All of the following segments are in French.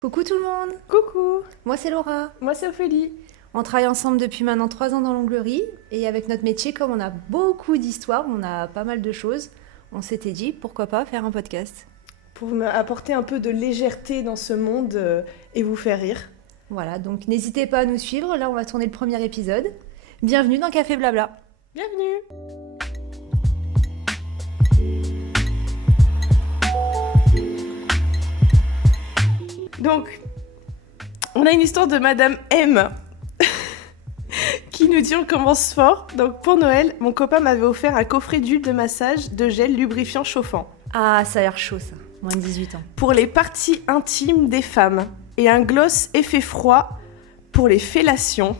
Coucou tout le monde, Coucou, moi c'est Laura. moi c'est Ophélie. On travaille ensemble depuis maintenant 3 ans dans l'onglerie et avec notre métier, comme on a beaucoup d'histoires, on a pas mal de choses, on s'était dit pourquoi pas faire un podcast. Pour apporter un peu de légèreté dans ce monde et vous faire rire. Voilà, donc n'hésitez pas à nous suivre, là on va tourner le premier épisode. Bienvenue dans Café Blabla. Bienvenue. Donc, on a une histoire de Madame M qui nous dit on commence fort. Donc pour Noël, mon copain m'avait offert un coffret d'huile de massage, de gel lubrifiant chauffant. Ah, ça a l'air chaud ça, moins de 18 ans. Pour les parties intimes des femmes. Et un gloss effet froid pour les fellations.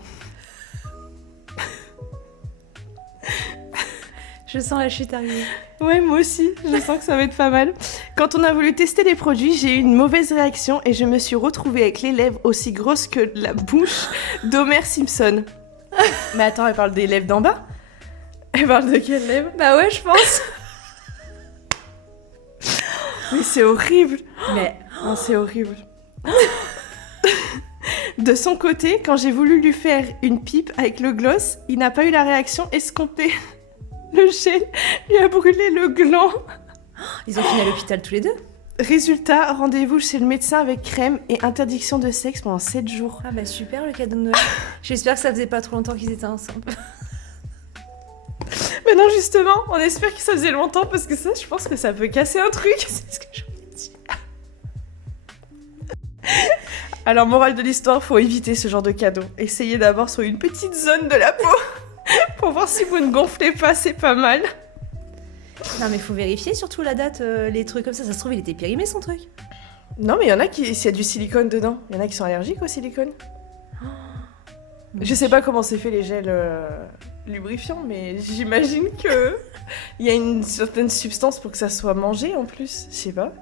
Je sens la chute arriver. Ouais, moi aussi, je sens que ça va être pas mal. Quand on a voulu tester les produits, j'ai eu une mauvaise réaction et je me suis retrouvée avec les lèvres aussi grosses que la bouche d'Homer Simpson. Mais attends, elle parle des lèvres d'en bas ? Elle parle de quelles lèvres ? Bah ouais, je pense. Mais c'est horrible. Mais Non, c'est horrible. De son côté, quand j'ai voulu lui faire une pipe avec le gloss, il n'a pas eu la réaction escomptée. Le gel lui a brûlé le gland. ils ont fini à l'hôpital tous les deux. Résultat, rendez-vous chez le médecin avec crème et interdiction de sexe pendant 7 jours. Ah bah super le cadeau de Noël. J'espère que ça faisait pas trop longtemps qu'ils étaient ensemble. Mais non, justement, on espère que ça faisait longtemps parce que ça, je pense que ça peut casser un truc. C'est ce que je voulais dire. Alors, morale de l'histoire, faut éviter ce genre de cadeau. Essayez d'abord sur une petite zone de la peau pour voir si vous ne gonflez pas, c'est pas mal. Non mais faut vérifier surtout la date, les trucs comme ça se trouve il était périmé son truc. Non, mais il y en a qui, s'il y a du silicone dedans, il y en a qui sont allergiques au silicone. Je sais pas comment c'est fait les gels lubrifiants, mais j'imagine que il y a une certaine substance pour que ça soit mangé en plus. Je sais pas.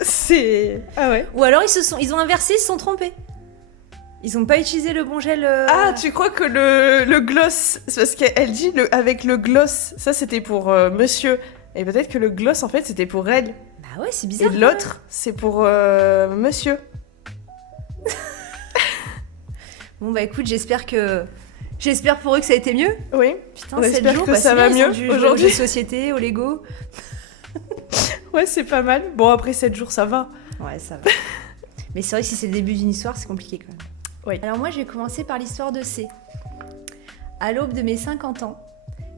C'est... Ah ouais. Ou alors ils ont inversé, ils se sont trompés. Ils ont pas utilisé le bon gel. Ah, tu crois que le gloss, c'est parce qu'elle dit avec le gloss, ça c'était pour monsieur. Et peut-être que le gloss en fait c'était pour elle. Bah ouais, c'est bizarre. Et l'autre c'est pour monsieur. Bon bah écoute, j'espère pour eux que ça a été mieux. Oui. Putain, On 7 espère jours, que bah, ça c'est va bien, ils ont mieux dû jouer aujourd'hui. aux jeux de société, au Lego. Ouais, c'est pas mal. Bon, après 7 jours, ça va. Ouais, ça va. Mais c'est vrai que si c'est le début d'une histoire, c'est compliqué quand même. Oui. Alors moi, je vais commencer par l'histoire de C. À l'aube de mes 50 ans,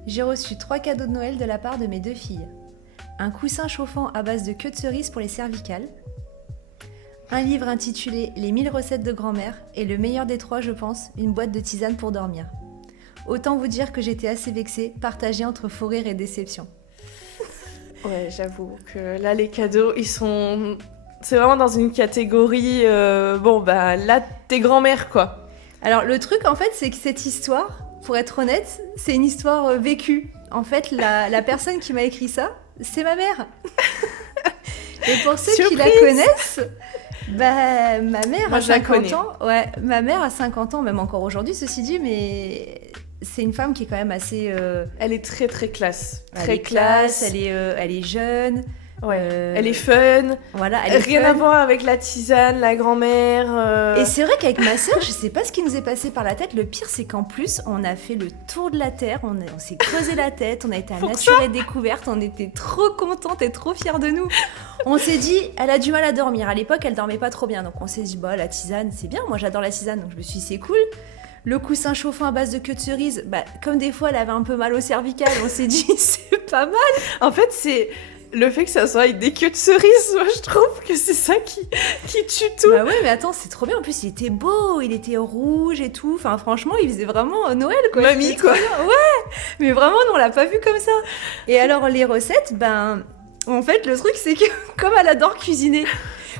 j'ai reçu 3 cadeaux de Noël de la part de mes 2 filles. Un coussin chauffant à base de queue de cerise pour les cervicales. Un livre intitulé Les 1000 recettes de grand-mère. Et le meilleur des 3, je pense, une boîte de tisane pour dormir. Autant vous dire que j'étais assez vexée, partagée entre faux rire et déception. Ouais, j'avoue que là, les cadeaux, ils sont... C'est vraiment dans une catégorie... Bon, bah là, t'es grand-mère, quoi. Alors le truc en fait c'est que cette histoire, pour être honnête, c'est une histoire vécue. En fait la personne qui m'a écrit ça, c'est ma mère. Et pour ceux qui la Surprise. connaissent, bah ma mère Moi, a je la 50 connais. ans. Ouais, ma mère a 50 ans, même encore aujourd'hui ceci dit, mais c'est une femme qui est quand même assez... Elle est très, très classe. elle Très est classe, elle est jeune. Ouais. euh, Elle est fun. Voilà, elle est Rien fun. à voir avec la tisane, la grand-mère. Et c'est vrai qu'avec ma sœur, je sais pas ce qui nous est passé par la tête. Le pire, c'est qu'en plus, on a fait le tour de la Terre, on s'est creusé la tête, on a été à Pour Nature et Découverte, on était trop contentes et trop fiers de nous. On s'est dit, elle a du mal à dormir. À l'époque, elle dormait pas trop bien, donc on s'est dit, bah la tisane, c'est bien. Moi, j'adore la tisane, donc je me suis dit, c'est cool. Le coussin chauffant à base de queue de cerise, bah comme des fois, elle avait un peu mal au cervical, on s'est dit, c'est pas mal. En fait, c'est... Le fait que ça soit avec des queues de cerise, moi, je trouve que c'est ça qui tue tout. Bah ouais, mais attends, c'est trop bien. En plus, il était beau, il était rouge et tout. Enfin, franchement, il faisait vraiment Noël, quoi. Mamie, C'était trop quoi. bien. Ouais, mais vraiment, non, on l'a pas vu comme ça. Et alors, les recettes, ben, en fait, le truc, c'est que comme elle adore cuisiner,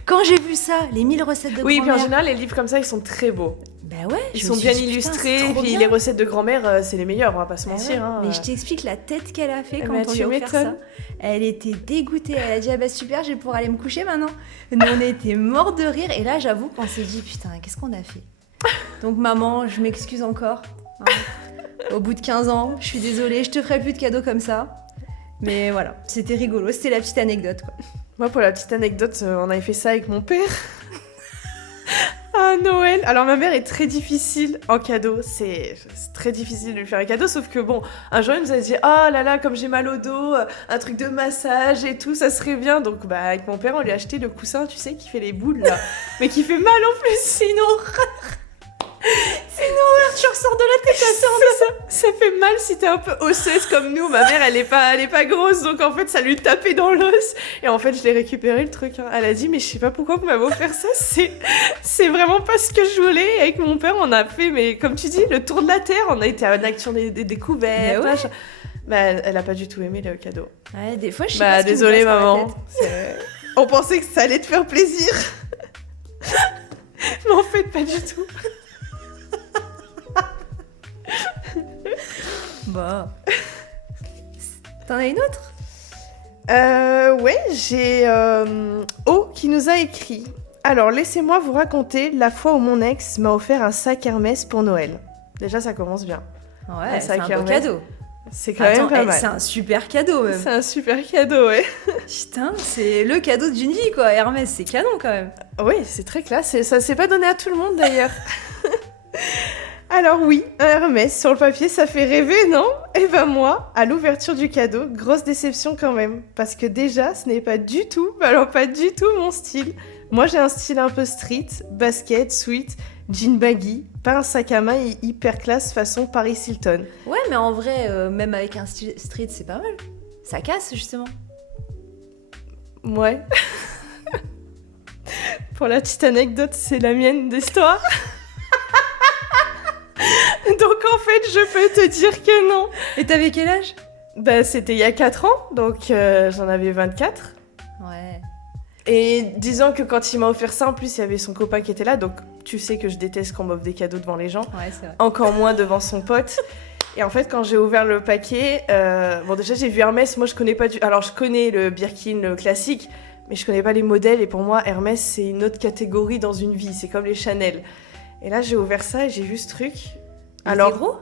quand j'ai vu ça, les 1000 recettes de Oui, puis en grand-mère, général, les livres comme ça, ils sont très beaux. bah ouais, Ils je sont me suis bien dit, putain, illustrés, c'est trop puis bien. les recettes de grand-mère, c'est les meilleures, on va pas se Bah mentir. ouais, Hein. mais je t'explique la tête qu'elle a fait Eh quand ben, on tu lui a offert ça. m'étonnes. Elle était dégoûtée. Elle a dit ah bah super, je vais pouvoir aller me coucher maintenant. Nous on était morts de rire et là j'avoue qu'on s'est dit putain qu'est-ce qu'on a fait. Donc maman, je m'excuse encore. Hein. Au bout de 15 ans, je suis désolée, je te ferai plus de cadeaux comme ça. Mais voilà, c'était rigolo, c'était la petite anecdote quoi. Moi, pour la petite anecdote, on avait fait ça avec mon père. Ah, Noël. Alors, ma mère est très difficile en cadeau. C'est très difficile de lui faire un cadeau. Sauf que, bon, un jour, elle nous a dit « Oh là là, comme j'ai mal au dos, un truc de massage et tout, ça serait bien. » Donc, bah, avec mon père, on lui a acheté le coussin, tu sais, qui fait les boules, là. Mais qui fait mal en plus, sinon... Tu ressors de la tête Ça fait mal si t'es un peu osseuse comme nous. Ma mère, elle est pas grosse, donc en fait, ça lui tapait dans l'os. Et en fait, je l'ai récupéré le truc. Elle a dit, mais je sais pas pourquoi vous m'avez offert ça. C'est vraiment pas ce que je voulais. Et avec mon père, on a fait, mais comme tu dis, le tour de la terre. On a été à l'action des découvertes. Ouais. Bah, elle a pas du tout aimé le cadeau. Ouais, des fois, je sais pas Bah, ce qui me désolée, passe par la maman. tête. On pensait que ça allait te faire plaisir. Mais en fait, pas du tout. Bah. T'en as une autre? Ouais, j'ai O qui nous a écrit. Alors, laissez-moi vous raconter la fois où mon ex m'a offert un sac Hermès pour Noël. Déjà, ça commence bien. Ouais, c'est sac un beau Hermès. cadeau. C'est quand même pas mal. C'est un super cadeau même. C'est un super cadeau, ouais. Putain, c'est le cadeau d'une vie quoi. Hermès, c'est canon quand même. Oui, c'est très classe. Et ça s'est pas donné à tout le monde d'ailleurs. Alors oui, un Hermès, sur le papier, ça fait rêver, non? Et ben moi, à l'ouverture du cadeau, grosse déception quand même. Parce que déjà, ce n'est pas du tout, mais alors pas du tout mon style. Moi, j'ai un style un peu street, basket, sweat, jean baggy, pas un sac à main et hyper classe façon Paris Hilton. Ouais, mais en vrai, même avec un style street, c'est pas mal. Ça casse justement. Ouais. Pour la petite anecdote, c'est la mienne d'histoire. Donc en fait, je peux te dire que non. Et t'avais quel âge? Bah, c'était il y a 4 ans, donc j'en avais 24. Ouais. Et disons que quand il m'a offert ça, en plus, il y avait son copain qui était là, donc tu sais que je déteste qu'on m'offre des cadeaux devant les gens. Ouais, c'est vrai. Encore moins devant son pote. Et en fait, quand j'ai ouvert le paquet, bon déjà j'ai vu Hermès, moi je connais pas Alors je connais le Birkin le classique, mais je connais pas les modèles, et pour moi Hermès c'est une autre catégorie dans une vie, c'est comme les Chanel. Et là j'ai ouvert ça et j'ai vu ce truc. Il était gros?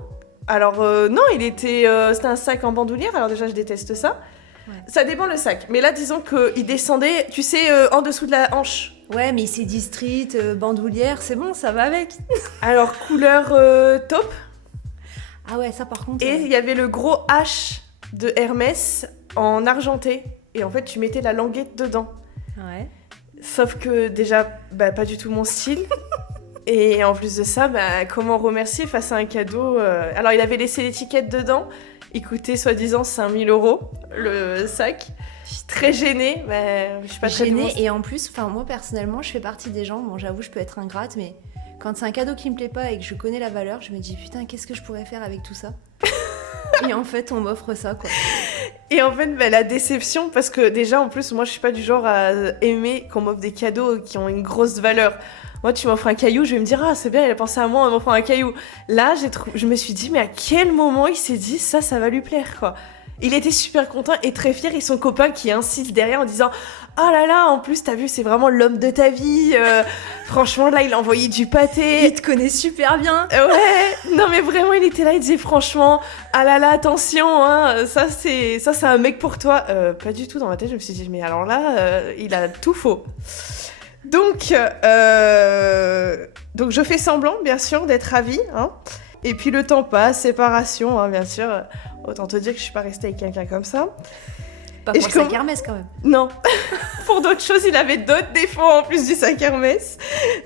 Alors non, c'était un sac en bandoulière, alors déjà je déteste ça. Ouais. Ça dépend le sac, mais là disons qu'il descendait, tu sais, en dessous de la hanche. Ouais, mais c'est dit street, bandoulière, c'est bon, ça va avec. Alors couleur taupe. Ah ouais, ça par contre. Et il y avait le gros H de Hermès en argenté. Et en fait, tu mettais la languette dedans. Ouais. Sauf que déjà, bah, pas du tout mon style. Et en plus de ça, bah, comment remercier face à un cadeau Alors, il avait laissé l'étiquette dedans. Il coûtait soi-disant 5 000 € le sac. Je suis très gênée. Mais je suis pas très gênée. Et en plus, moi personnellement, je fais partie des gens. Bon, j'avoue, je peux être ingrate, mais quand c'est un cadeau qui me plaît pas et que je connais la valeur, je me dis putain, qu'est-ce que je pourrais faire avec tout ça? Et en fait, on m'offre ça, quoi. Et en fait, bah, la déception, parce que déjà, en plus, moi, je suis pas du genre à aimer qu'on m'offre des cadeaux qui ont une grosse valeur. Moi, tu m'offres un caillou, je vais me dire, ah, c'est bien, il a pensé à moi en m'offrant un caillou. Là, je me suis dit, mais à quel moment il s'est dit, ça va lui plaire, quoi. Il était super content et très fier, et son copain qui insiste derrière en disant, oh là là, en plus, t'as vu, c'est vraiment l'homme de ta vie. Franchement, là, il a envoyé du pâté. Il te connaît super bien. Ouais, non mais vraiment, il était là, il disait franchement, ah là là, attention, hein, ça c'est un mec pour toi. Pas du tout, dans ma tête, je me suis dit, mais alors là, il a tout faux. Donc je fais semblant, bien sûr, d'être ravie, hein. Et puis le temps passe, séparation, hein, bien sûr. Autant te dire que je suis pas restée avec quelqu'un comme ça. Pas pour le sac Hermès quand même. Non. Pour d'autres choses, il avait d'autres défauts en plus du sac Hermès.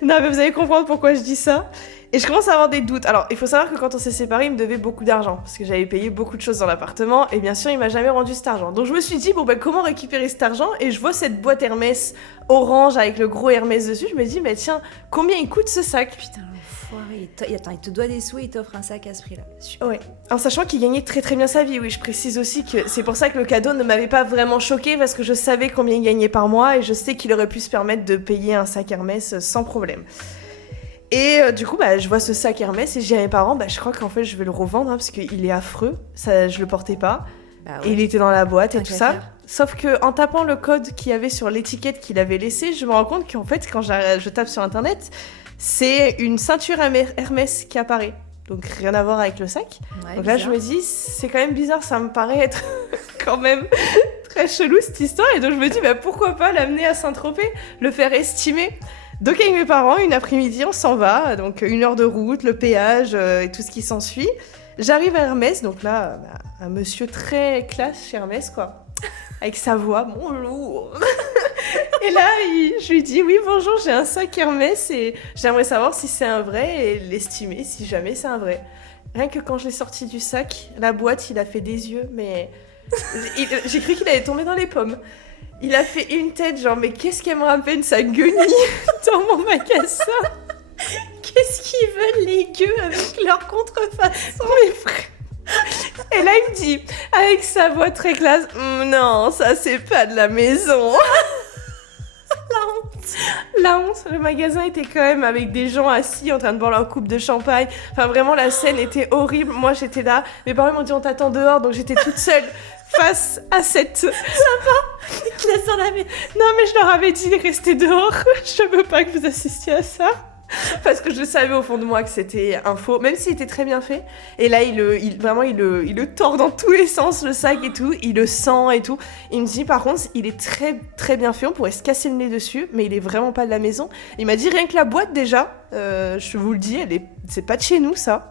Non, mais vous allez comprendre pourquoi je dis ça. Et je commence à avoir des doutes. Alors, il faut savoir que quand on s'est séparés, il me devait beaucoup d'argent. Parce que j'avais payé beaucoup de choses dans l'appartement. Et bien sûr, il m'a jamais rendu cet argent. Donc je me suis dit, bon, comment récupérer cet argent? Et je vois cette boîte Hermès orange avec le gros Hermès dessus. Je me dis, mais tiens, combien il coûte ce sac? Putain, l'enfoiré. Attends, il te doit des sous et il t'offre un sac à ce prix-là. Super. Ouais. En sachant qu'il gagnait très très bien sa vie. Oui, je précise aussi que c'est pour ça que le cadeau ne m'avait pas vraiment choquée. Parce que je savais combien il gagnait par mois. Et je sais qu'il aurait pu se permettre de payer un sac Hermès sans problème. Et du coup, je vois ce sac Hermès et je dis à mes parents, je crois qu'en fait, je vais le revendre, hein, parce qu'il est affreux, ça, je le portais pas. Bah ouais. Et il était dans la boîte et tout ça. Sauf qu'en tapant le code qu'il y avait sur l'étiquette qu'il avait laissé, je me rends compte qu'en fait, quand je tape sur Internet, c'est une ceinture Hermès qui apparaît. Donc rien à voir avec le sac. Ouais, donc là, je me dis, c'est quand même bizarre, ça me paraît être quand même très chelou cette histoire. Et donc je me dis, pourquoi pas l'amener à Saint-Tropez, le faire estimer. Donc avec mes parents, une après-midi, on s'en va. Donc 1 heure de route, le péage et tout ce qui s'ensuit. J'arrive à Hermès, donc là, un monsieur très classe chez Hermès, quoi. Avec sa voix, bonjour. Et là, je lui dis, oui, bonjour, j'ai un sac Hermès et j'aimerais savoir si c'est un vrai et l'estimer si jamais c'est un vrai. Rien que quand je l'ai sorti du sac, la boîte, il a fait des yeux, mais... j'ai cru qu'il allait tomber dans les pommes. Il a fait une tête, genre, mais qu'est-ce qu'elle me rappelle sa guenille dans mon magasin. Qu'est-ce qu'ils veulent les gueux avec leur contrefaçon? Mais frère. Et là, il me dit, avec sa voix très classe, non, ça c'est pas de la maison. La honte. Le magasin était quand même avec des gens assis en train de boire leur coupe de champagne. Enfin, vraiment, la scène était horrible. Moi, j'étais là. Mes parents m'ont dit, on t'attend dehors. Donc, j'étais toute seule face à cette... Ça va. Ils te laissent dans la maison. Non, mais je leur avais dit, restez dehors. Je veux pas que vous assistiez à ça. Parce que je savais au fond de moi que c'était un faux, même s'il était très bien fait. Et là, il le tord dans tous les sens, le sac et tout. Il le sent et tout. Il me dit, par contre, il est très, très bien fait. On pourrait se casser le nez dessus, mais il est vraiment pas de la maison. Il m'a dit, rien que la boîte, déjà, je vous le dis, c'est pas de chez nous, ça.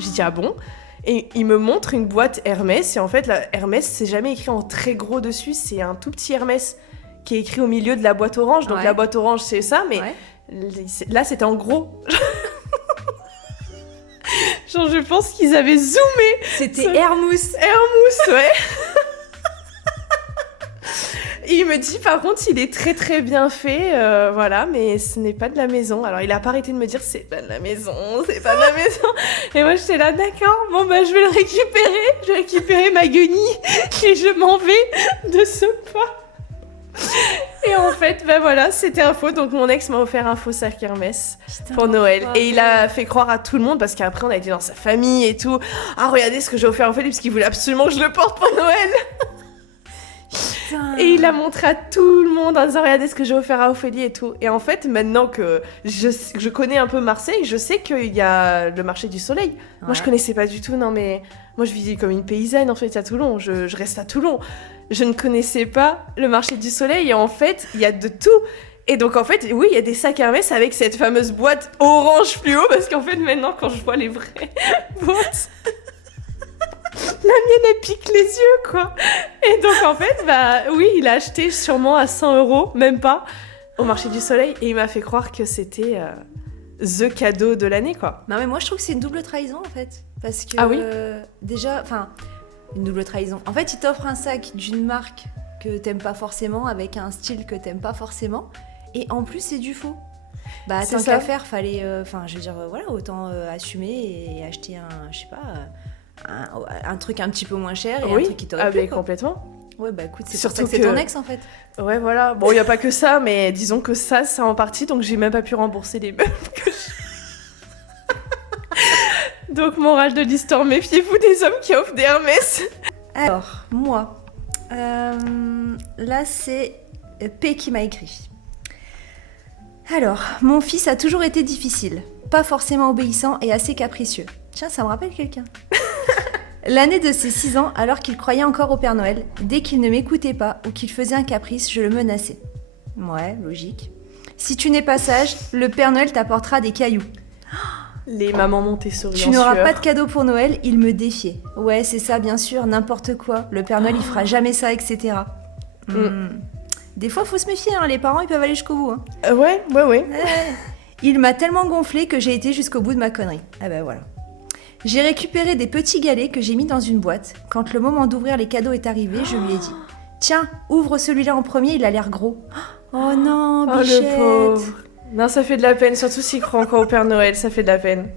J'ai dit, ah bon? Et il me montre une boîte Hermès. Et en fait, la Hermès, c'est jamais écrit en très gros dessus. C'est un tout petit Hermès qui est écrit au milieu de la boîte orange. Donc, la boîte orange, c'est ça, mais... Ouais. Là, c'était en gros. Genre, je pense qu'ils avaient zoomé. C'était Hermous. Hermous, ouais. Et il me dit, par contre, il est très très bien fait, voilà, mais ce n'est pas de la maison. Alors, il a pas arrêté de me dire, c'est pas de la maison, c'est pas de la maison. Et moi, j'étais là, d'accord, bon, bah, je vais le récupérer. Je vais récupérer ma guenille et je m'en vais de ce pas. Et en fait, ben voilà, c'était un faux. Donc mon ex m'a offert un faux sac Hermès pour Noël. Et il a fait croire à tout le monde, parce qu'après on a été dans sa famille et tout. Ah, regardez ce que j'ai offert à Philippe, parce qu'il voulait absolument que je le porte pour Noël. Putain. Et il a montré à tout le monde en disant, regardez ce que j'ai offert à Ophélie et tout. Et en fait, maintenant que je connais un peu Marseille, je sais qu'il y a le marché du soleil. Ouais. Moi, je connaissais pas du tout, non mais... Moi, je vis comme une paysanne, en fait, à Toulon. Je reste à Toulon. Je ne connaissais pas le marché du soleil. Et en fait, il y a de tout. Et donc, en fait, oui, il y a des sacs Hermès avec cette fameuse boîte orange fluo. Parce qu'en fait, maintenant, quand je vois les vraies boîtes... La mienne, elle pique les yeux, quoi. Et donc, en fait, bah oui, il a acheté sûrement à 100 €, même pas, au marché du soleil. Et il m'a fait croire que c'était the cadeau de l'année, quoi. Non, mais moi, je trouve que c'est une double trahison, en fait. Parce que, déjà, enfin, une double trahison. En fait, il t'offre un sac d'une marque que t'aimes pas forcément, avec un style que t'aimes pas forcément. Et en plus, c'est du faux. Bah, tant qu'à faire, fallait... Enfin, je veux dire, voilà, autant assumer et acheter je sais pas... un truc un petit peu moins cher et un truc qui t'aurait plu, quoi. Complètement. Ouais, bah écoute, c'est surtout pour ça que c'est ton ex, en fait. Ouais, voilà. Bon, il n'y a pas que ça, mais disons que ça en partie, donc j'ai même pas pu rembourser les meubles que Donc, morale de l'histoire, méfiez-vous des hommes qui offrent des Hermès. Alors, moi, là, c'est P qui m'a écrit. Alors, mon fils a toujours été difficile, pas forcément obéissant et assez capricieux. Tiens, ça me rappelle quelqu'un. L'année de ses 6 ans, alors qu'il croyait encore au Père Noël, dès qu'il ne m'écoutait pas ou qu'il faisait un caprice, je le menaçais. Ouais, logique. Si tu n'es pas sage, le Père Noël t'apportera des cailloux. Les mamans Montessori. Tu n'auras pas de cadeau pour Noël, il me défiait. Ouais, c'est ça, bien sûr, n'importe quoi. Le Père Noël, il fera jamais ça, etc. Des fois, faut se méfier, hein, les parents, ils peuvent aller jusqu'au bout. Hein. Ouais. Il m'a tellement gonflé que j'ai été jusqu'au bout de ma connerie. Ah ben voilà. J'ai récupéré des petits galets que j'ai mis dans une boîte. Quand le moment d'ouvrir les cadeaux est arrivé, je lui ai dit « Tiens, ouvre celui-là en premier, il a l'air gros. » Oh non, bichette. Le pauvre. Non, ça fait de la peine, surtout s'il croit encore au Père Noël, ça fait de la peine.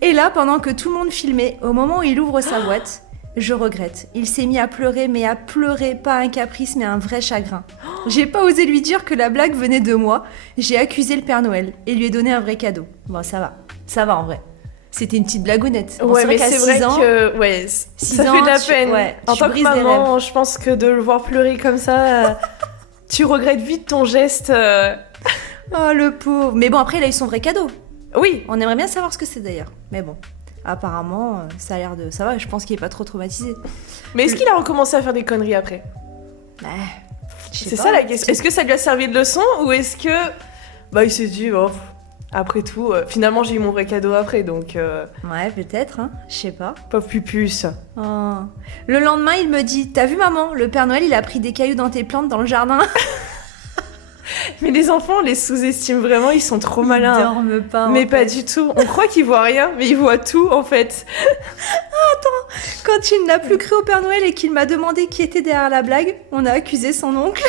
Et là, pendant que tout le monde filmait, au moment où il ouvre sa boîte, je regrette. Il s'est mis à pleurer, mais à pleurer, pas un caprice, mais un vrai chagrin. J'ai pas osé lui dire que la blague venait de moi. J'ai accusé le Père Noël et lui ai donné un vrai cadeau. Bon, ça va en vrai. C'était une petite blagounette. Ouais, mais c'est vrai que ça fait de la peine. En tant que maman, je pense que de le voir pleurer comme ça, tu regrettes vite ton geste. Oh, le pauvre. Mais bon, après, il a eu son vrai cadeau. Oui. On aimerait bien savoir ce que c'est d'ailleurs. Mais bon, apparemment, ça a l'air de... Ça va, je pense qu'il est pas trop traumatisé. Mais est-ce qu'il a recommencé à faire des conneries après? C'est ça la question. Est-ce que ça lui a servi de leçon ou est-ce que... Bah, il s'est dit, oh, après tout, finalement, j'ai eu mon vrai cadeau après, donc... Ouais, peut-être, hein. Je sais pas. Pauvre Pupus. Oh. Le lendemain, il me dit, t'as vu maman, le Père Noël, il a pris des cailloux dans tes plantes dans le jardin. Mais les enfants, on les sous-estime vraiment, ils sont trop malins. Ils dorment pas. Mais pas du tout. On croit qu'ils voient rien, mais ils voient tout, en fait. Quand il n'a plus cru au Père Noël et qu'il m'a demandé qui était derrière la blague, on a accusé son oncle.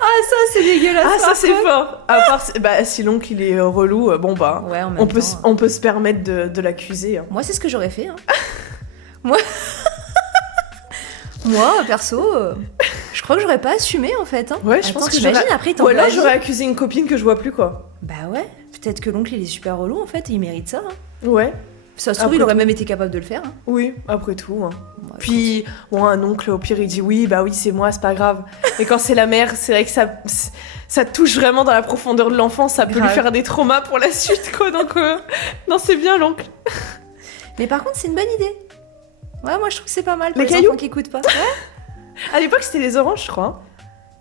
Ah, ça, c'est dégueulasse. Ah, ça, c'est fort. À part, bah, si l'oncle, il est relou, bon, bah, Ouais, en même on peut, temps, on peut se permettre de l'accuser. Hein. Moi, c'est ce que j'aurais fait. Hein. Moi, perso, je crois que j'aurais pas assumé, en fait. Hein. Ouais, je pense que j'imagine, j'aurais... après, il Ou t'envoie alors, la vie. j'aurais accusé une copine que je vois plus, quoi. Bah ouais, peut-être que l'oncle, il est super relou, en fait, et il mérite ça. Hein. Ouais, Ça se trouve, Après il aurait tout. même été capable de le faire. Hein. oui, après tout. Hein. Bon, Puis, bon, un oncle, au pire, il dit oui, bah oui, c'est moi, c'est pas grave. Et quand c'est la mère, c'est vrai que ça touche vraiment dans la profondeur de l'enfant, ça peut lui Grave. faire des traumas pour la suite, quoi. Donc, non, c'est bien, l'oncle. Mais par contre, c'est une bonne idée. Ouais, moi, je trouve que c'est pas mal pour Les les cailloux enfants qui écoutent pas. Ouais. À l'époque, c'était les oranges, je crois.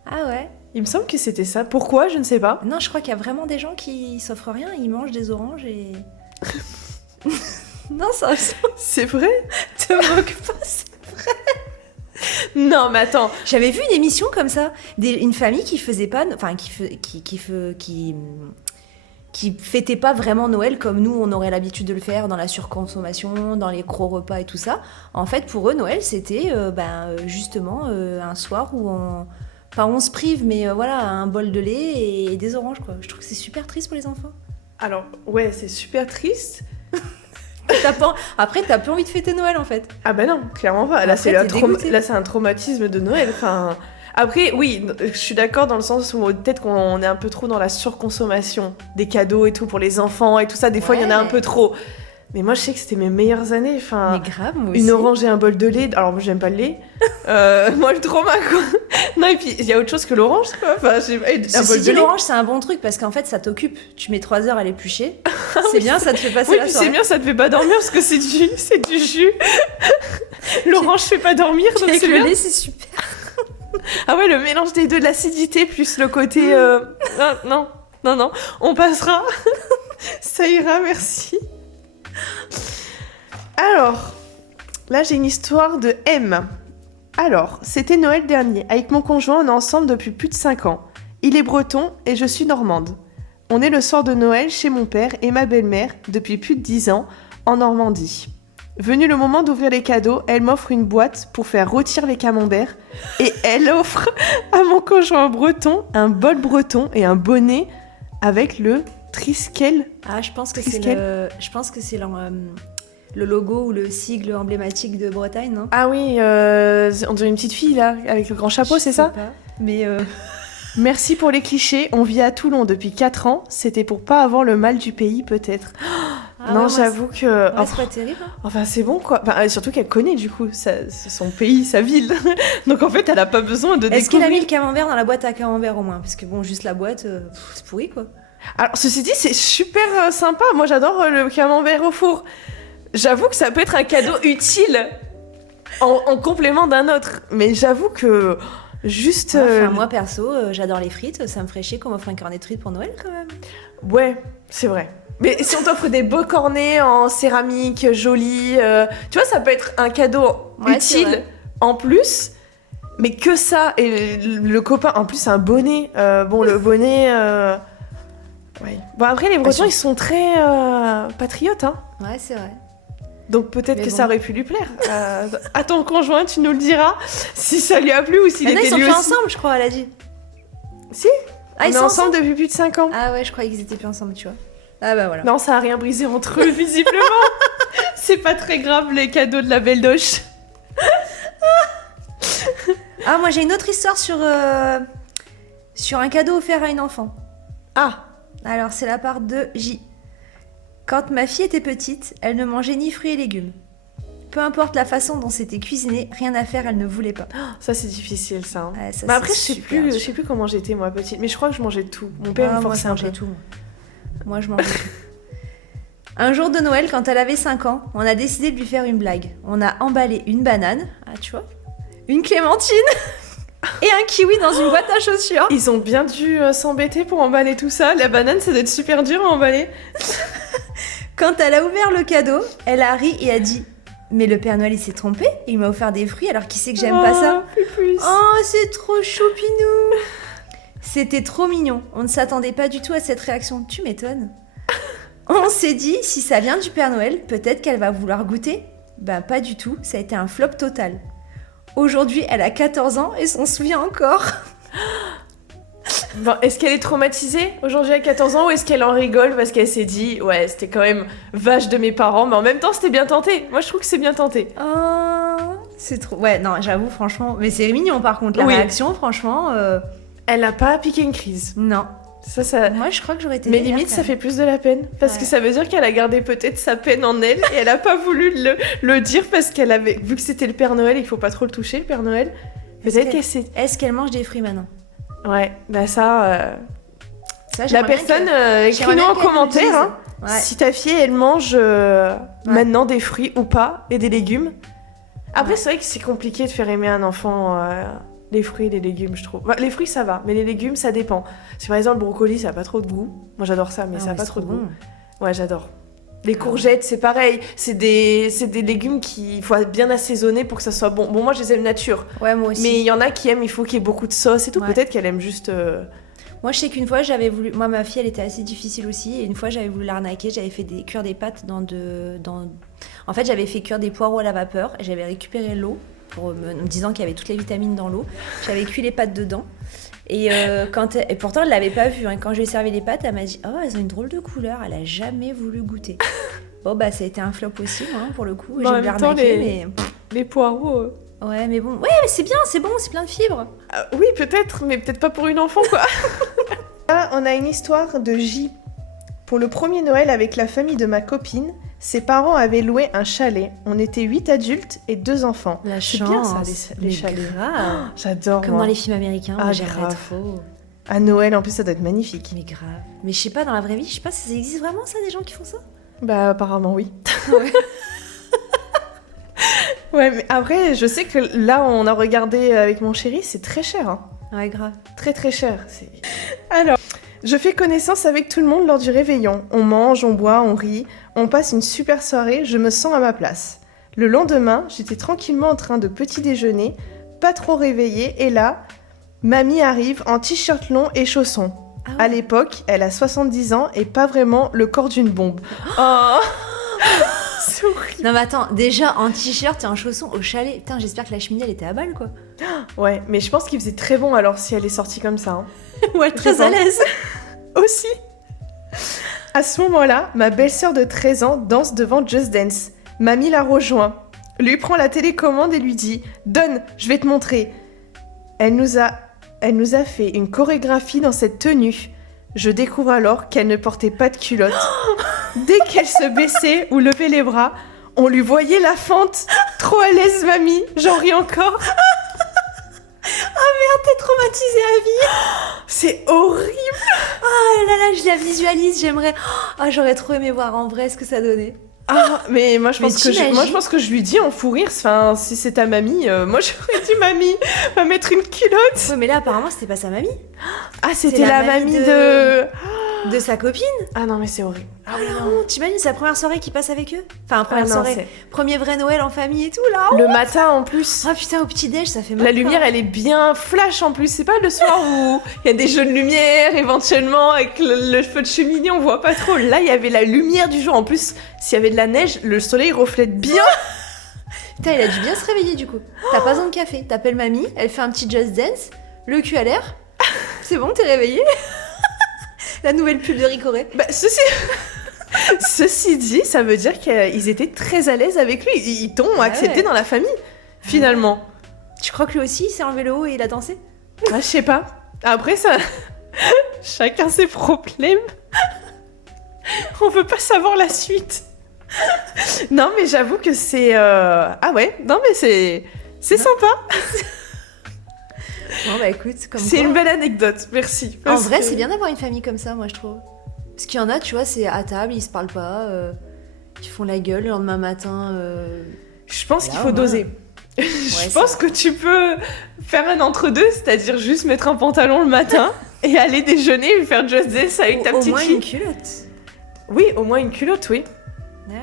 Ah ouais. Il me semble que c'était ça. Pourquoi? Je ne sais pas. Non, je crois qu'il y a vraiment des gens qui s'offrent rien, ils mangent des oranges et... Non, ça C'est vrai? te moque pas. Non, mais attends. J'avais vu une émission comme ça, une famille qui faisait pas... Enfin, qui fêtait pas vraiment Noël comme nous, on aurait l'habitude de le faire dans la surconsommation, dans les gros repas et tout ça. En fait, pour eux, Noël, c'était justement un soir où pas on se prive, mais voilà, un bol de lait et des oranges, quoi. Je trouve que c'est super triste pour les enfants. Alors, ouais, c'est super triste. Après, t'as plus envie de fêter Noël, en fait. Ah bah non, clairement pas. Là, Après, c'est t'es dégoûté. là, c'est un traumatisme de Noël. Enfin, après, oui, je suis d'accord dans le sens où peut-être qu'on est un peu trop dans la surconsommation des cadeaux et tout pour les enfants et tout ça. Des fois, il y en a un Ouais. peu trop. Mais moi, je sais que c'était mes meilleures années. Enfin, Mais grave, moi aussi. une orange et un bol de lait. Alors, moi, j'aime pas le lait. Moi, le trauma, quoi. Non, et puis, il y a autre chose que l'orange, quoi. Enfin, j'ai un bol Ceci de dit, lait. l'orange, c'est un bon truc parce qu'en fait, ça t'occupe. Tu mets 3 heures à l'éplucher. C'est oui, bien, ça te fait passer Oui, la puis soirée. c'est bien, ça te fait pas dormir parce que c'est du jus. L'orange fait pas dormir, donc Avec c'est le bien. lait, c'est super. Ah ouais, le mélange des deux, de l'acidité plus le côté... Non, on passera. Ça ira, merci. Alors, là j'ai une histoire de M. Alors, c'était Noël dernier. Avec mon conjoint, on est ensemble depuis plus de 5 ans. Il est breton et je suis normande. On est le soir de Noël chez mon père et ma belle-mère depuis plus de 10 ans en Normandie. Venu le moment d'ouvrir les cadeaux, elle m'offre une boîte pour faire rôtir les camemberts et elle offre à mon conjoint breton un bol breton et un bonnet avec le Triskel. Ah, je pense que Triskel. c'est le logo ou le sigle emblématique de Bretagne, non? Ah oui, on dirait une petite fille là, avec le grand chapeau, Je c'est sais ça? pas. Mais Merci pour les clichés, on vit à Toulon depuis 4 ans, c'était pour pas avoir le mal du pays peut-être. ah Non, ouais, moi, j'avoue que... c'est pas terrible. Hein. Enfin, c'est bon quoi. Enfin, surtout qu'elle connaît du coup son pays, sa ville. Donc en fait, elle a pas besoin de Est-ce qu'il a mis découvrir. le camembert dans la boîte à camembert au moins? Parce que bon, juste la boîte, c'est pourri quoi. Alors, ceci dit, c'est super sympa. Moi, j'adore le camembert au four. J'avoue que ça peut être un cadeau utile en complément d'un autre. Mais j'avoue que juste... Enfin, moi perso, j'adore les frites. Ça me ferait chier qu'on m'offre un cornet de frites pour Noël quand même. Ouais, c'est vrai. Mais si on t'offre des beaux cornets en céramique, jolis, tu vois, ça peut être un cadeau Ouais, c'est utile vrai. en plus. Mais que ça, et le copain, en plus, un bonnet. Bon, le bonnet... Ouais. Bon, après, les Bretons, sûr. ils sont très patriotes, hein. Ouais, c'est vrai. Donc peut-être Mais que bon. ça aurait pu lui plaire. À ton conjoint, tu nous le diras si ça lui a plu ou s'il Ah non, était ils sont lui plus aussi. ensemble, je crois, elle a dit. Si, Ah, on ils est sont ensemble depuis plus de 5 ans. Ah ouais, je croyais qu'ils étaient plus ensemble, tu vois. Ah bah voilà. Non, ça a rien brisé entre eux, visiblement. C'est pas très grave, les cadeaux de la belle doche. Ah, moi j'ai une autre histoire sur un cadeau offert à une enfant. Ah, Alors, c'est la part de J. Quand ma fille était petite, elle ne mangeait ni fruits et légumes. Peu importe la façon dont c'était cuisiné, rien à faire, elle ne voulait pas. ça c'est difficile, ça. Hein. Ouais, ça, Mais après, je c'est sais super plus, dur. je sais plus comment j'étais, moi, petite. Mais je crois que je mangeais tout. Mon père me Moi, forçait je un mangeais peu. tout. Moi, je mangeais tout. Un jour de Noël, quand elle avait 5 ans, on a décidé de lui faire une blague. On a emballé une banane, ah tu vois, une clémentine et un kiwi dans une boîte à chaussures. Ils ont bien dû s'embêter pour emballer tout ça. La banane, ça doit être super dur à emballer. Quand elle a ouvert le cadeau, elle a ri et a dit « Mais le Père Noël, il s'est trompé, il m'a offert des fruits alors qu'il sait que j'aime pas ça. » Pupus. Oh, c'est trop choupinou. C'était trop mignon. On ne s'attendait pas du tout à cette réaction. Tu m'étonnes. On s'est dit, si ça vient du Père Noël, peut-être qu'elle va vouloir goûter. Ben pas du tout, ça a été un flop total. Aujourd'hui, elle a 14 ans et s'en souvient encore. Bon, est-ce qu'elle est traumatisée aujourd'hui à 14 ans ou est-ce qu'elle en rigole parce qu'elle s'est dit ouais c'était quand même vache de mes parents mais en même temps c'était bien tenté. Moi je trouve que c'est bien tenté. Oh, c'est trop... Ouais, non, j'avoue, franchement... Mais c'est mignon, par contre, la réaction, franchement... Elle n'a pas piqué une crise. Non. Ça... Moi, je crois que j'aurais été... Mais limite, ça fait plus de la peine. Parce que ça veut dire qu'elle a gardé peut-être sa peine en elle et elle a pas voulu le dire parce qu'elle avait... Vu que c'était le Père Noël, il faut pas trop le toucher, le Père Noël. Peut-être qu'elle s'est... Est-ce qu'elle mange des fruits maintenant? Ouais, bah ça la personne, écris-nous en commentaire, hein, si ta fille, elle mange maintenant des fruits ou pas, et des légumes. Après, c'est vrai que c'est compliqué de faire aimer un enfant les fruits et les légumes, je trouve. Bah, les fruits, ça va, mais les légumes, ça dépend. Si par exemple, le brocoli, ça a pas trop de goût. Moi, j'adore ça, mais ça a pas trop de goût. Ouais, j'adore. Les courgettes, c'est pareil. C'est des légumes qu'il faut bien assaisonner pour que ça soit bon. Bon, moi, je les aime nature. Ouais, moi aussi. Mais il y en a qui aiment, il faut qu'il y ait beaucoup de sauce et tout. Peut-être qu'elle aime juste... Moi, je sais qu'une fois, j'avais voulu... Moi, ma fille, elle était assez difficile aussi. Et une fois, j'avais voulu l'arnaquer. J'avais fait cuire des pâtes En fait, j'avais fait cuire des poireaux à la vapeur. Et j'avais récupéré l'eau en me disant qu'il y avait toutes les vitamines dans l'eau. J'avais cuit les pâtes dedans. Et, et pourtant, elle l'avait pas vu. Hein. Quand je lui ai servi les pâtes, elle m'a dit « Oh, elles ont une drôle de couleur. » Elle a jamais voulu goûter. Bon, bah, ça a été un flop aussi, hein, pour le coup. J'ai voulu arnaquer, mais... Les poireaux... Ouais, mais bon. Ouais, mais c'est bien, c'est bon, c'est plein de fibres. Oui, peut-être, mais peut-être pas pour une enfant, quoi. Là, on a une histoire de J. Pour le premier Noël avec la famille de ma copine, ses parents avaient loué un chalet. On était 8 adultes et 2 enfants. La c'est chance, bien ça, les chalets. J'adore. Comme moi. dans les films américains, moi j'aimerais trop. À Noël, en plus, ça doit être magnifique. Mais grave. Mais je sais pas, dans la vraie vie, je sais pas si ça existe vraiment, ça, des gens qui font ça? Bah, apparemment, oui. Ouais. Ouais, mais après, je sais que là, on a regardé avec mon chéri, c'est très cher. Hein. Ouais, grave. Très, très cher. Alors, je fais connaissance avec tout le monde lors du réveillon. On mange, on boit, on rit. On passe une super soirée, je me sens à ma place. Le lendemain, j'étais tranquillement en train de petit déjeuner, pas trop réveillée, et là, mamie arrive en t-shirt long et chaussons. Ah ouais. À l'époque, elle a 70 ans et pas vraiment le corps d'une bombe. Oh. C'est horrible. Non mais attends, déjà en t-shirt et en chaussons au chalet. Putain, j'espère que la cheminée elle était à balle quoi. Ouais, mais je pense qu'il faisait très bon alors si elle est sortie comme ça. Hein. Ouais, très à l'aise. Aussi. À ce moment-là, ma belle-sœur de 13 ans danse devant Just Dance. Mamie la rejoint, lui prend la télécommande et lui dit « Donne, je vais te montrer ». Elle nous a fait une chorégraphie dans cette tenue. Je découvre alors qu'elle ne portait pas de culotte. Dès qu'elle se baissait ou levait les bras, on lui voyait la fente. Trop à l'aise, mamie. J'en ris encore. Oh merde, t'es traumatisée à vie. C'est horrible. Oh là là, je la visualise, j'aimerais... Oh, j'aurais trop aimé voir en vrai ce que ça donnait. Ah, mais moi je pense que je lui dis en fou rire, enfin, si c'est ta mamie, moi j'aurais dit mamie, va mettre une culotte. Ouais, mais là apparemment c'était pas sa mamie. Ah, c'était la mamie de sa copine. Ah non, mais c'est horrible. Ah oui, non, t'imagines, c'est la première soirée qu'ils passent avec eux. Enfin, première soirée, premier vrai Noël en famille et tout là. Le matin en plus. Ah putain, au petit-déj, ça fait mal. La lumière, elle est bien flash en plus. C'est pas le soir où il y a des jeux de lumière éventuellement avec le feu de cheminée, on voit pas trop. Là, il y avait la lumière du jour. En plus, s'il y avait de la neige, le soleil reflète bien. Putain, il a dû bien se réveiller du coup. T'as pas besoin de café, t'appelles mamie, elle fait un petit Just Dance, le cul à l'air. C'est bon, t'es réveillée. La nouvelle pub de Ricoré. Bah, ceci dit, ça veut dire qu'ils étaient très à l'aise avec lui. Ils t'ont accepté dans la famille, finalement. Tu crois que lui aussi, il s'est enlevé le haut et il a dansé? Je sais pas. Après, ça... Chacun ses problèmes. On veut pas savoir la suite. Non, mais j'avoue que c'est... Ah ouais, non, mais c'est sympa. Bon bah écoute, c'est une belle anecdote, merci. En vrai, c'est bien d'avoir une famille comme ça, moi je trouve. Parce qu'il y en a, tu vois, c'est à table, ils se parlent pas, ils font la gueule le lendemain matin. Je pense qu'il faut doser. Je pense que tu peux faire un entre-deux, c'est-à-dire juste mettre un pantalon le matin et aller déjeuner et faire Just Dance avec ta petite Au moins fille. une culotte. Oui, au moins une culotte, oui. Ouais.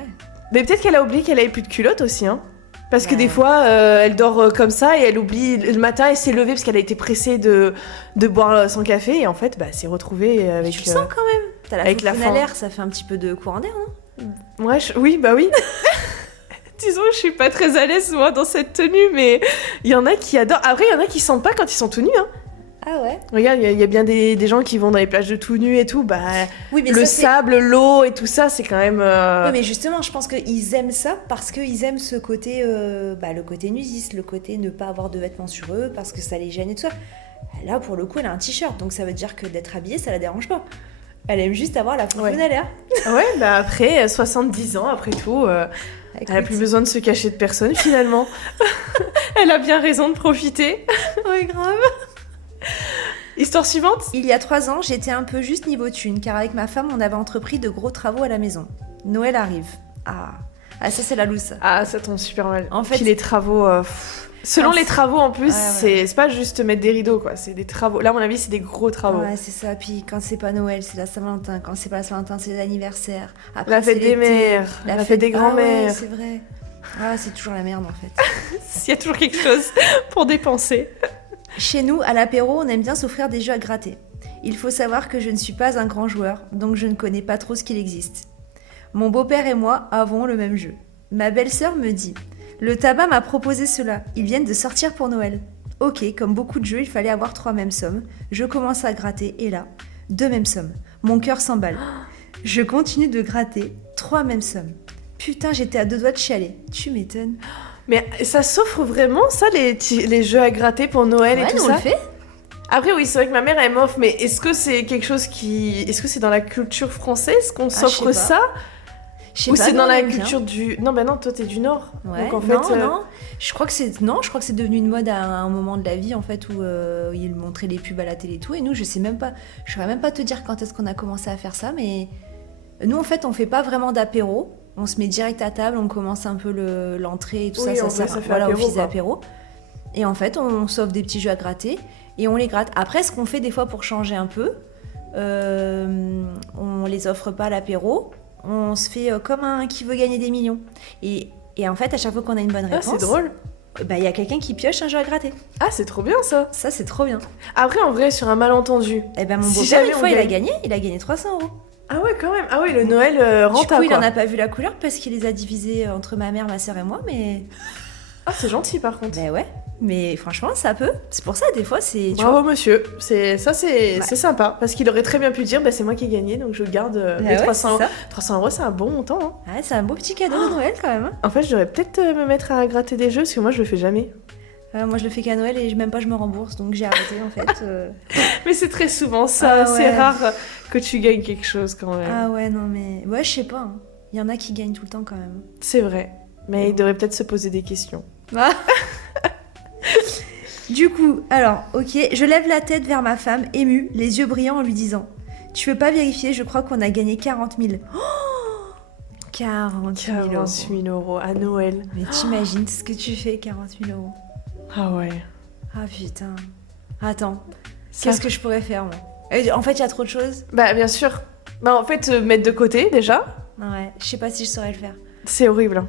Mais peut-être qu'elle a oublié qu'elle avait plus de culotte aussi, hein. Parce que Ouais. des fois, elle dort comme ça et elle oublie le matin, elle s'est levée parce qu'elle a été pressée de boire son café et en fait, bah, elle s'est retrouvée avec... Tu le sens quand même. T'as la avec la foufoune à faim. l'air, ça fait un petit peu de courant d'air, non? Ouais, oui, bah oui. Disons, je suis pas très à l'aise, moi, dans cette tenue, mais il y en a qui adorent. Après, il y en a qui sentent pas quand ils sont tout nus, hein. Ah ouais. Regarde, il y a bien des gens qui vont dans les plages de tout nus et tout, bah... Oui, mais le ça, c'est- sable, l'eau et tout ça, c'est quand même... Oui, mais justement, je pense qu'ils aiment ça parce qu'ils aiment ce côté, le côté nudiste, le côté ne pas avoir de vêtements sur eux parce que ça les gêne et tout ça. Là, pour le coup, elle a un t-shirt, donc ça veut dire que d'être habillée, ça la dérange pas. Elle aime juste avoir la foufoune à l'air. Ouais, bah après, 70 ans, après tout, elle a plus besoin de se cacher de personne, finalement. Elle a bien raison de profiter. Ouais, grave. Histoire suivante. Il y a 3 ans, j'étais un peu juste niveau thune, car avec ma femme, on avait entrepris de gros travaux à la maison. Noël arrive. Ah, ça c'est la loose. Ah, ça tombe super mal. En fait- Puis les travaux... Selon Ah, les travaux, en plus, ouais. c'est pas juste mettre des rideaux, quoi. C'est des travaux. Là, à mon avis, c'est des gros travaux. Ouais, c'est ça. Puis quand c'est pas Noël, c'est la Saint-Valentin. Quand c'est pas la Saint-Valentin, c'est l'anniversaire. Après, La fête c'est des l'été. mères, la fête des Ah grands-mères. ouais, c'est vrai. Ah, c'est toujours la merde en fait. Il y a toujours quelque chose pour dépenser. Chez nous, à l'apéro, on aime bien s'offrir des jeux à gratter. Il faut savoir que je ne suis pas un grand joueur, donc je ne connais pas trop ce qu'il existe. Mon beau-père et moi avons le même jeu. Ma belle-sœur me dit « Le tabac m'a proposé cela, ils viennent de sortir pour Noël. » Ok, comme beaucoup de jeux, il fallait avoir 3 mêmes sommes. Je commence à gratter et là, 2 mêmes sommes. Mon cœur s'emballe. Je continue de gratter, 3 mêmes sommes. Putain, j'étais à 2 doigts de chialer. Tu m'étonnes. Mais ça s'offre vraiment, ça, les jeux à gratter pour Noël et Ouais, tout nous, on ça le fait. Après, oui, c'est vrai que ma mère, elle m'offre, mais est-ce que c'est quelque chose qui... Est-ce que c'est dans la culture française qu'on je s'offre sais pas. ça? Je sais Ou pas, c'est nous, dans on la aime bien. culture du... Non, bah non, toi, t'es du Nord. Ouais. Donc, en fait... Non. Je crois que c'est devenu une mode à un moment de la vie en fait où ils montraient les pubs à la télé et tout. Et nous, je saurais même pas te dire quand est-ce qu'on a commencé à faire ça, mais nous en fait, on fait pas vraiment d'apéro. On se met direct à table, on commence un peu l'entrée et tout Oui, ça en vrai, sert ça fait voilà, apéro, office quoi. d'apéro. Et en fait, on s'offre des petits jeux à gratter et on les gratte. Après, ce qu'on fait des fois pour changer un peu, on les offre pas à l'apéro. On se fait comme un qui veut gagner des millions. Et en fait, à chaque fois qu'on a une bonne Ah, réponse, c'est drôle. bah, y a quelqu'un qui pioche un jeu à gratter. Ah, c'est trop bien, ça. Ça, c'est trop bien. Après, en vrai, sur un malentendu... Et ben, mon Si beau-père, jamais une on fois, gagne. il a gagné 300 €. Ah ouais, quand même. Ah oui, le Noël Du rentable, coup, il quoi. en a pas vu la couleur parce qu'il les a divisés entre ma mère, ma soeur et moi, mais... Ah, c'est gentil, par contre. Ben ouais. Mais franchement, ça peut. C'est pour ça, des fois, c'est... Tu Bravo, vois, monsieur. C'est Ouais. sympa. Parce qu'il aurait très bien pu dire, bah, c'est moi qui ai gagné, donc je garde bah les ouais, 300 c'est €. ça. 300 €, c'est un bon montant, hein. Ouais, c'est un beau petit cadeau de Noël, quand même. Hein. En fait, je devrais peut-être me mettre à gratter des jeux, parce que moi, je le fais jamais. Moi, je le fais qu'à Noël et même pas je me rembourse, donc j'ai arrêté, en fait. Mais c'est très souvent ça. Ah C'est ouais. rare que tu gagnes quelque chose, quand même. Ah ouais, non, mais... Ouais, je sais pas. Hein. Il y en a qui gagnent tout le temps, quand même. C'est vrai. Mais il devrait peut-être se poser des questions. Ah. Du coup, alors, ok, je lève la tête vers ma femme, émue, les yeux brillants en lui disant « Tu veux pas vérifier, je crois qu'on a gagné 40 000. Oh 40 000 40 €. 000 € à Noël. Mais t'imagines ce que tu fais, 40 000 €. Ah ouais. Ah putain. Attends, Ça- qu'est-ce que je pourrais faire, moi En fait, il y a trop de choses. Bah, bien sûr. Bah, en fait, mettre de côté, déjà, Ouais, je sais pas si je saurais le faire. c'est horrible. Hein.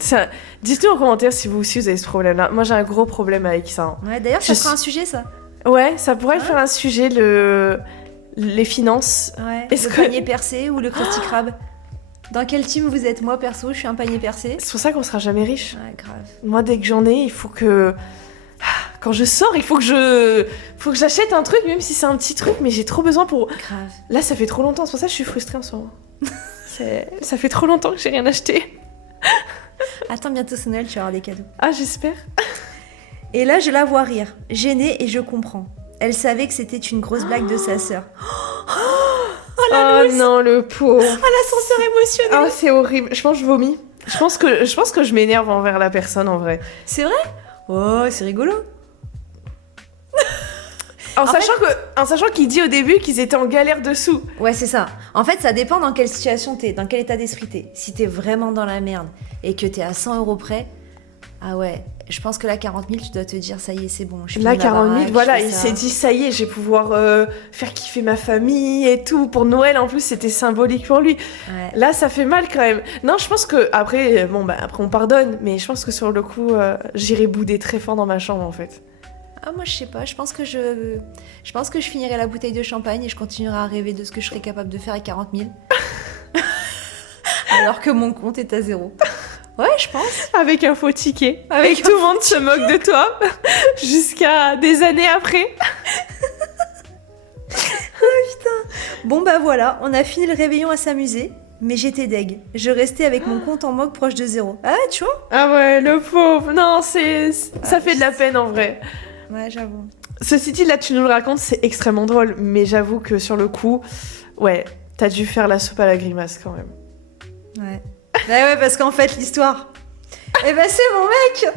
Ça... Dites-nous en commentaire si vous aussi vous avez ce problème-là. Moi, j'ai un gros problème avec ça. Hein. Ouais, d'ailleurs, ça Je fera un suis- sujet, ça. Ouais, ça pourrait Ouais. faire un sujet, les finances. Ouais, Est-ce le que- panier percé ou le Krusty Krab. Dans quel team vous êtes? Moi, perso, je suis un panier percé. C'est pour ça qu'on sera jamais riche. Ouais, grave. Moi, dès que j'en ai, il faut que... Quand je sors, il faut que j'achète un truc, même si c'est un petit truc, mais j'ai trop besoin pour... Grave. Là, ça fait trop longtemps, c'est pour ça que je suis frustrée en ce moment. Ça fait trop longtemps que j'ai rien acheté. Attends, bientôt c'est Noël, tu vas avoir des cadeaux. Ah, j'espère. Et là, je la vois rire, gênée, et je comprends. Elle savait que c'était une grosse blague de sa sœur. Oh non, le pauvre. L'ascenseur émotionnel. Ah, c'est horrible. Je pense que je vomis. Je pense que je m'énerve envers la personne, en vrai. C'est vrai? Oh, c'est rigolo. En sachant qu'il dit au début qu'ils étaient en galère de sous. Ouais, c'est ça. En fait, ça dépend dans quelle situation t'es, dans quel état d'esprit t'es. Si t'es vraiment dans la merde et que t'es à 100 € près, Ah ouais, je pense que là, 40 000, tu dois te dire, ça y est, c'est bon. Je Là, finis ma 40 000, baraque, voilà, je fais il ça. s'est dit, ça y est, je vais pouvoir faire kiffer ma famille et tout. Pour Noël, en plus, c'était symbolique pour lui. Ouais. Là, ça fait mal quand même. Non, je pense que après, après on pardonne, mais je pense que sur le coup, j'irai bouder très fort dans ma chambre en fait. Ah, moi, je sais pas, je pense que je finirai la bouteille de champagne et je continuerai à rêver de ce que je serais capable de faire avec 40 000. Alors que mon compte est à 0. Ouais, je pense. Avec un faux ticket. Avec Et tout le monde se moque de toi jusqu'à des années après. Bon bah voilà, on a fini le réveillon à s'amuser, mais j'étais deg. Je restais avec mon compte en moque proche de 0. Ah ouais, tu vois? Ah ouais, le pauvre. Non, ça fait de la peine en vrai. Ouais, j'avoue. Ceci dit, là, tu nous le racontes, c'est extrêmement drôle, mais j'avoue que sur le coup, ouais, t'as dû faire la soupe à la grimace quand même. Ouais. Ouais, parce qu'en fait, l'histoire, eh ben c'est mon mec.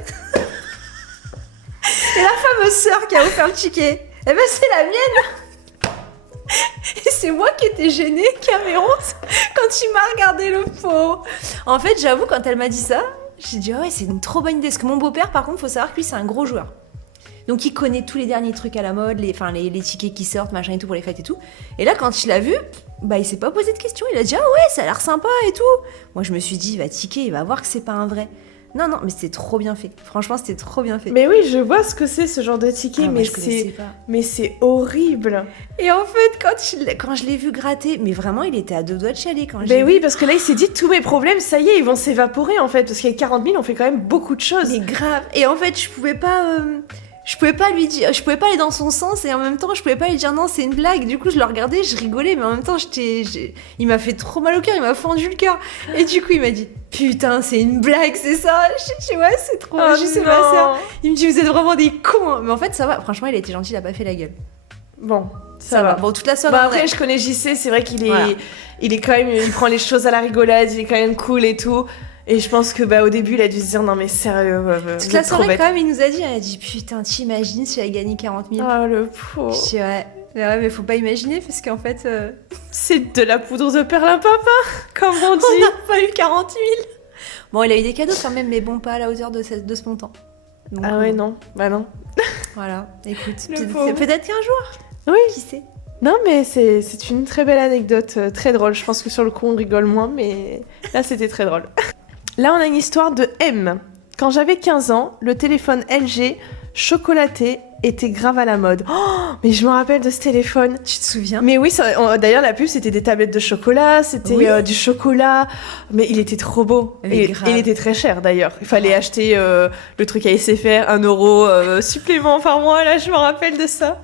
Et la fameuse sœur qui a offert le ticket, eh ben c'est la mienne. Et c'est moi qui étais gênée, qui avait honte quand il m'a regardé le pot. En fait, j'avoue, quand elle m'a dit ça, j'ai dit, oh ouais, c'est une trop bonne idée. Parce que mon beau-père, par contre, faut savoir que lui, c'est un gros joueur. Donc il connaît tous les derniers trucs à la mode, les tickets qui sortent, machin et tout pour les fêtes et tout. Et là, quand il l'a vu, bah il s'est pas posé de questions. Il a dit, ah ouais, ça a l'air sympa et tout. Moi, je me suis dit, il va ticker, il va voir que c'est pas un vrai. Non, mais c'était trop bien fait. Franchement, c'était trop bien fait. Mais oui, je vois ce que c'est ce genre de ticket, Ah, moi, mais je connaissais pas. c'est horrible. Et en fait, quand je l'ai vu gratter, mais vraiment, il était à 2 doigts de chialer quand j'ai Ben vu. oui, parce que là, il s'est dit, tous mes problèmes, ça y est, ils vont s'évaporer en fait, parce qu'avec 40 000, on fait quand même beaucoup de choses. Mais grave. Et en fait, je pouvais pas lui dire, je pouvais pas aller dans son sens et en même temps, je pouvais pas lui dire non, c'est une blague. Du coup, je le regardais, je rigolais, mais en même temps, il m'a fait trop mal au cœur, il m'a fendu le cœur. Et du coup, il m'a dit, putain, c'est une blague, c'est ça. Je dis, ouais, c'est trop. Oh Je sais non. ma sœur. Il me dit, vous êtes vraiment des cons. Mais en fait, ça va. Franchement, il a été gentil, il a pas fait la gueule. Bon, ça va. Bon, toute la soirée. Bah après, je connais JC, c'est vrai qu'il est, Voilà. il est quand même, il prend les choses à la rigolade, il est quand même cool et tout. Et je pense que au début, il a dû se dire non mais sérieux, Toute la soirée, quand même, il nous a dit putain, t'imagines si j'avais gagné 40 000. Oh le pauvre. Je dis ouais. Mais faut pas imaginer parce qu'en fait, C'est de la poudre de perlimpinpin, comme on dit. on n'a pas eu 40 000. Bon, il a eu des cadeaux quand même, mais bon, pas à la hauteur de ce montant. Donc, Ah ouais, non, bah non. Voilà, écoute, Le pauvre. peut-être qu'un jour, Oui. qui sait. Non mais c'est une très belle anecdote, très drôle. Je pense que sur le coup, on rigole moins, mais là, c'était très drôle. Là, on a une histoire de M. Quand j'avais 15 ans, le téléphone LG chocolaté était grave à la mode. Oh, mais je me rappelle de ce téléphone. Tu te souviens? Mais oui, d'ailleurs, la pub, c'était des tablettes de chocolat, c'était Oui. du chocolat. Mais il était trop beau. Mais Et grave. il était très cher, d'ailleurs. Il fallait acheter le truc à SFR, 1 euro supplément par mois. Là, je me rappelle de ça.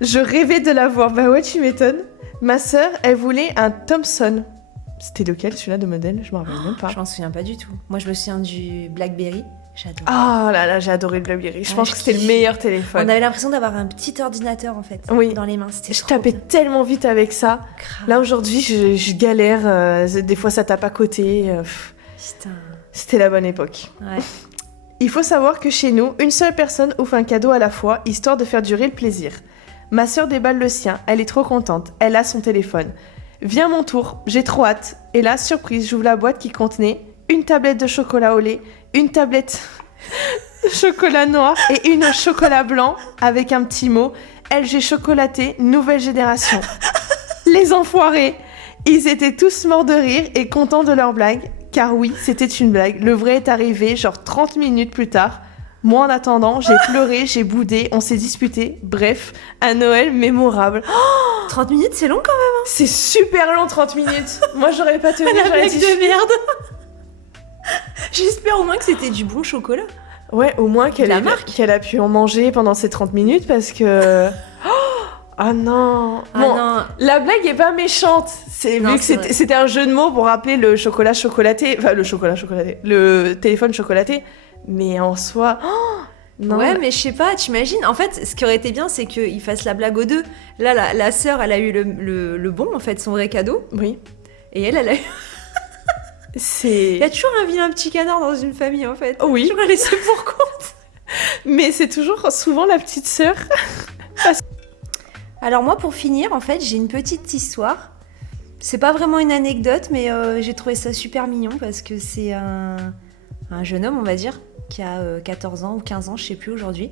Je rêvais de l'avoir. Bah ouais, tu m'étonnes. Ma sœur, elle voulait un Thomson. C'était lequel, celui-là, de modèle? Je me rappelle même pas. Je m'en souviens pas du tout. Moi, je me souviens du Blackberry. J'adore. Oh là là, j'ai adoré le Blackberry. Je pense je que c'était le kiffe. meilleur On téléphone. avait l'impression d'avoir un petit ordinateur en fait Oui. dans les mains. C'était Je trop tapais bien. tellement vite avec ça. Grave. Là, aujourd'hui, je galère. Des fois, ça tape à côté. Putain. C'était la bonne époque. Ouais. Il faut savoir que chez nous, une seule personne ouvre un cadeau à la fois, histoire de faire durer le plaisir. Ma sœur déballe le sien, elle est trop contente, elle a son téléphone. Vient mon tour, j'ai trop hâte. Et là, surprise, j'ouvre la boîte qui contenait une tablette de chocolat au lait, une tablette de chocolat noir et une au chocolat blanc avec un petit mot LG chocolaté, nouvelle génération. Les enfoirés, ils étaient tous morts de rire et contents de leur blague. Car oui, c'était une blague. Le vrai est arrivé genre 30 minutes plus tard. Moi, en attendant, j'ai pleuré, j'ai boudé, on s'est disputé. Bref, un Noël mémorable. 30 minutes, c'est long quand même. C'est super long, 30 minutes. Moi, j'aurais pas tenu. La j'aurais blague dit- de merde. J'espère au moins que c'était du bon chocolat. Ouais, au moins qu'elle La ait- marque. qu'elle a pu en manger pendant ces 30 minutes parce que... Ah non. Ah Bon, non. la blague est pas méchante. C'est Non, vu que c'est vrai. c'était un jeu de mots pour rappeler le chocolat chocolaté, enfin le chocolat chocolaté, le téléphone chocolaté. Mais en soi, non. Ouais, mais je sais pas, t'imagines. En fait, ce qui aurait été bien, c'est qu'ils fassent la blague aux deux. Là, la sœur, elle a eu le bon, en fait, son vrai cadeau. Oui. Et elle a eu... Il y C'est. a toujours un vilain petit canard dans une famille, en fait. Oui. Toujours un laissé pour compte. Mais c'est toujours souvent la petite sœur. Alors moi, pour finir, en fait, j'ai une petite histoire. C'est pas vraiment une anecdote, mais j'ai trouvé ça super mignon parce que c'est un un jeune homme, on va dire, qui a 14 ans ou 15 ans, je sais plus aujourd'hui.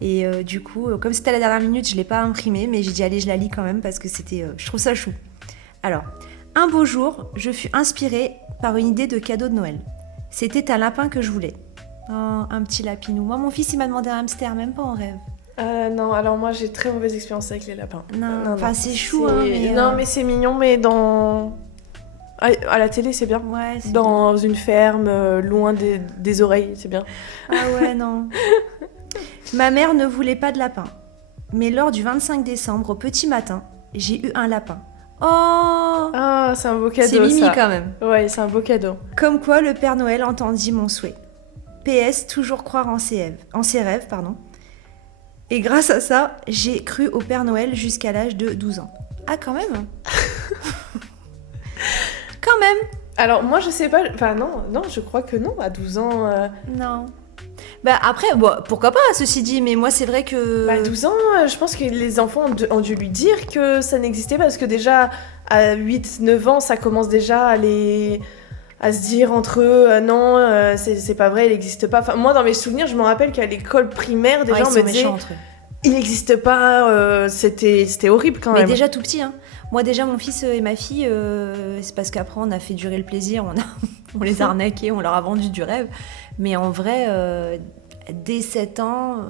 Et du coup, comme c'était à la dernière minute, je l'ai pas imprimé, mais j'ai dit allez, je la lis quand même parce que je trouve ça chou. Alors, un beau jour, je fus inspirée par une idée de cadeau de Noël. C'était un lapin que je voulais. Oh, un petit lapinou. Moi, mon fils, il m'a demandé un hamster, même pas en rêve. Non, alors moi j'ai très mauvaise expérience avec les lapins. Non, enfin c'est chou, hein, mais... Non, mais c'est mignon, mais dans... À la télé, c'est bien. Ouais, c'est Dans bien. une ferme, loin des oreilles, c'est bien. Ah ouais, non. Ma mère ne voulait pas de lapin. Mais lors du 25 décembre, au petit matin, j'ai eu un lapin. Oh, Ah, c'est un beau cadeau, c'est mimi ça. quand même. Ouais, c'est un beau cadeau. Comme quoi le Père Noël entendit mon souhait. PS, toujours croire en ses rêves, pardon. Et grâce à ça, j'ai cru au Père Noël jusqu'à l'âge de 12 ans. Ah, quand même. Quand même. Alors, moi, je sais pas... Enfin, non, je crois que non, à 12 ans... Non. Bah après, bon, pourquoi pas, ceci dit, mais moi c'est vrai que... Bah, 12 ans, je pense que les enfants ont dû lui dire que ça n'existait pas, parce que déjà, à 8-9 ans, ça commence déjà à se dire entre eux, non, c'est pas vrai, il n'existe pas. Enfin, moi, dans mes souvenirs, je me rappelle qu'à l'école primaire, des Ouais, gens ils me sont disaient, méchants entre eux. il n'existe pas, c'était horrible quand Mais même. déjà tout petit, hein. Moi déjà mon fils et ma fille, c'est parce qu'après on a fait durer le plaisir, on les a arnaqués, on leur a vendu du rêve. Mais en vrai, dès 7 ans,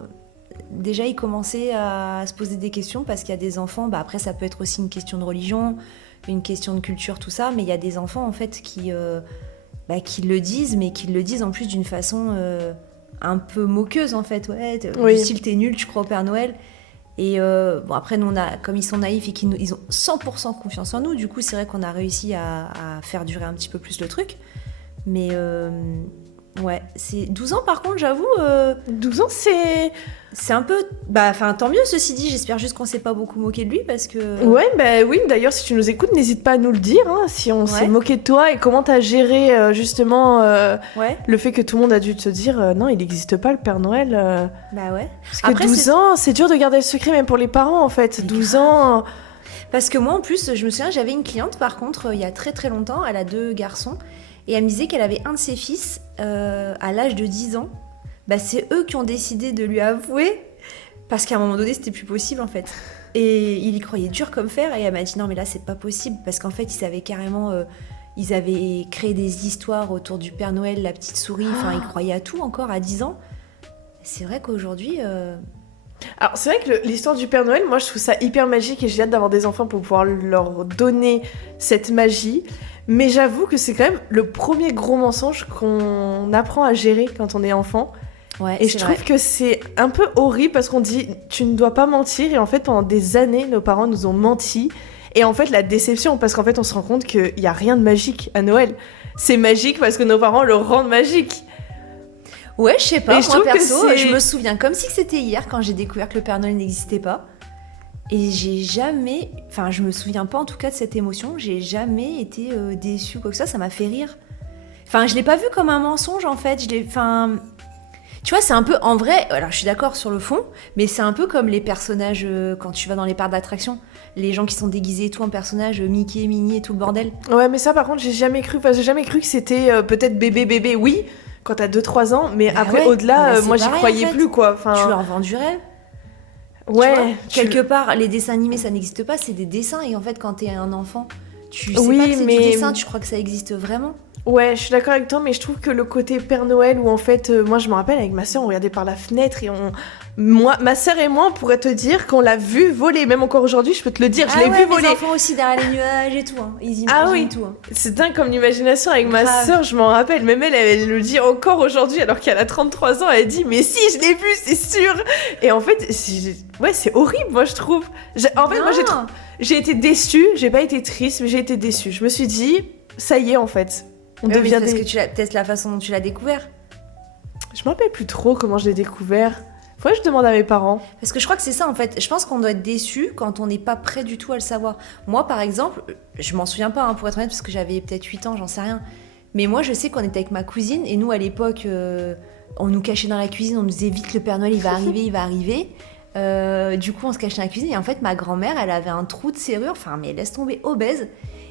déjà ils commençaient à se poser des questions parce qu'il y a des enfants, bah après ça peut être aussi une question de religion, une question de culture, tout ça, mais il y a des enfants en fait qui le disent, mais qui le disent en plus d'une façon un peu moqueuse en fait, ouais, Oui. du style t'es nul, tu crois au Père Noël. Et bon, après, nous, comme ils sont naïfs et ils ont 100% confiance en nous, du coup, c'est vrai qu'on a réussi à faire durer un petit peu plus le truc. Mais ouais, c'est 12 ans par contre, j'avoue, 12 ans, c'est un peu... Bah, enfin, tant mieux, ceci dit, j'espère juste qu'on s'est pas beaucoup moqué de lui parce que... Ouais, bah oui, d'ailleurs, si tu nous écoutes, n'hésite pas à nous le dire, hein, si on s'est moqué de toi et comment t'as géré justement Ouais, le fait que tout le monde a dû te dire non, il n'existe pas le Père Noël. bah ouais. Parce que Après, 12 ans, c'est dur de garder le secret, même pour les parents en fait. Mais 12 grave. ans. Parce que moi, en plus, je me souviens, j'avais une cliente, par contre, il y a très très longtemps, elle a 2 garçons, et elle me disait qu'elle avait un de ses fils, à l'âge de 10 ans, bah c'est eux qui ont décidé de lui avouer, parce qu'à un moment donné, c'était plus possible, en fait. Et il y croyait dur comme fer, et elle m'a dit, non, mais là, c'est pas possible, parce qu'en fait, ils avaient carrément... ils avaient créé des histoires autour du Père Noël, la petite souris, enfin, ils croyaient à tout encore à 10 ans. C'est vrai qu'aujourd'hui... Alors, c'est vrai que l'histoire du Père Noël, moi je trouve ça hyper magique et j'ai hâte d'avoir des enfants pour pouvoir leur donner cette magie. Mais j'avoue que c'est quand même le premier gros mensonge qu'on apprend à gérer quand on est enfant. Ouais, Et je trouve que c'est un peu horrible parce qu'on dit tu ne dois pas mentir. Et en fait, pendant des années, nos parents nous ont menti. Et en fait, la déception, parce qu'en fait, on se rend compte qu'il n'y a rien de magique à Noël. C'est magique parce que nos parents le rendent magique. Ouais, je sais pas, Et je moi trouve que perso, c'est- je me souviens comme si c'était hier quand j'ai découvert que le Père Noël n'existait pas. Et j'ai jamais, enfin je me souviens pas en tout cas de cette émotion, j'ai jamais été déçue quoi que ça m'a fait rire. Enfin je l'ai pas vu comme un mensonge en fait, tu vois c'est un peu, en vrai, alors je suis d'accord sur le fond, mais c'est un peu comme les personnages quand tu vas dans les parcs d'attractions, les gens qui sont déguisés et tout en personnages, Mickey, Minnie et tout le bordel. Ouais, mais ça, par contre, j'ai jamais cru. Enfin, j'ai jamais cru que c'était peut-être bébé, oui, quand t'as 2-3 ans. Mais Bah après, ouais, au-delà, mais c'est moi, j'y pareil, croyais en fait. plus, quoi. Enfin, Tu leur vends du rêve. ouais. Tu vois, quelque part, les dessins animés, ça n'existe pas, c'est des dessins. Et en fait, quand t'es un enfant, tu sais Oui, pas que c'est mais- du dessin, tu crois que ça existe vraiment. Ouais, je suis d'accord avec toi, mais je trouve que le côté Père Noël, où en fait, moi, je me rappelle avec ma soeur, on regardait par la fenêtre et ma soeur et moi, on pourrait te dire qu'on l'a vu voler. Même encore aujourd'hui, je peux te le dire, je l'ai vu voler. Les enfants aussi derrière les nuages et tout. Hein. Ils imaginent Ah oui. tout. Hein. C'est dingue comme l'imagination avec ma Grave. soeur, je m'en rappelle. Même elle le dit encore aujourd'hui, alors qu'elle a 33 ans. Elle dit, mais si, je l'ai vu, c'est sûr. Et en fait, c'est horrible, moi, je trouve. En fait, moi, Non. j'ai été déçue. J'ai pas été triste, mais j'ai été déçue. Je me suis dit, ça y est, en fait. On Mais devient parce des... que peut-être la façon dont tu l'as découvert. Je me rappelle plus trop comment je l'ai découvert. Faudrait que je demande à mes parents. Parce que je crois que c'est ça en fait. Je pense qu'on doit être déçu quand on n'est pas prêt du tout à le savoir. Moi par exemple, je m'en souviens pas pour être honnête parce que j'avais peut-être 8 ans, j'en sais rien. Mais moi je sais qu'on était avec ma cousine et nous à l'époque on nous cachait dans la cuisine, on nous disait vite le Père Noël il va arriver, il va arriver. Du coup on se cachait dans la cuisine et en fait ma grand-mère elle avait un trou de serrure, enfin mais laisse tomber obèse.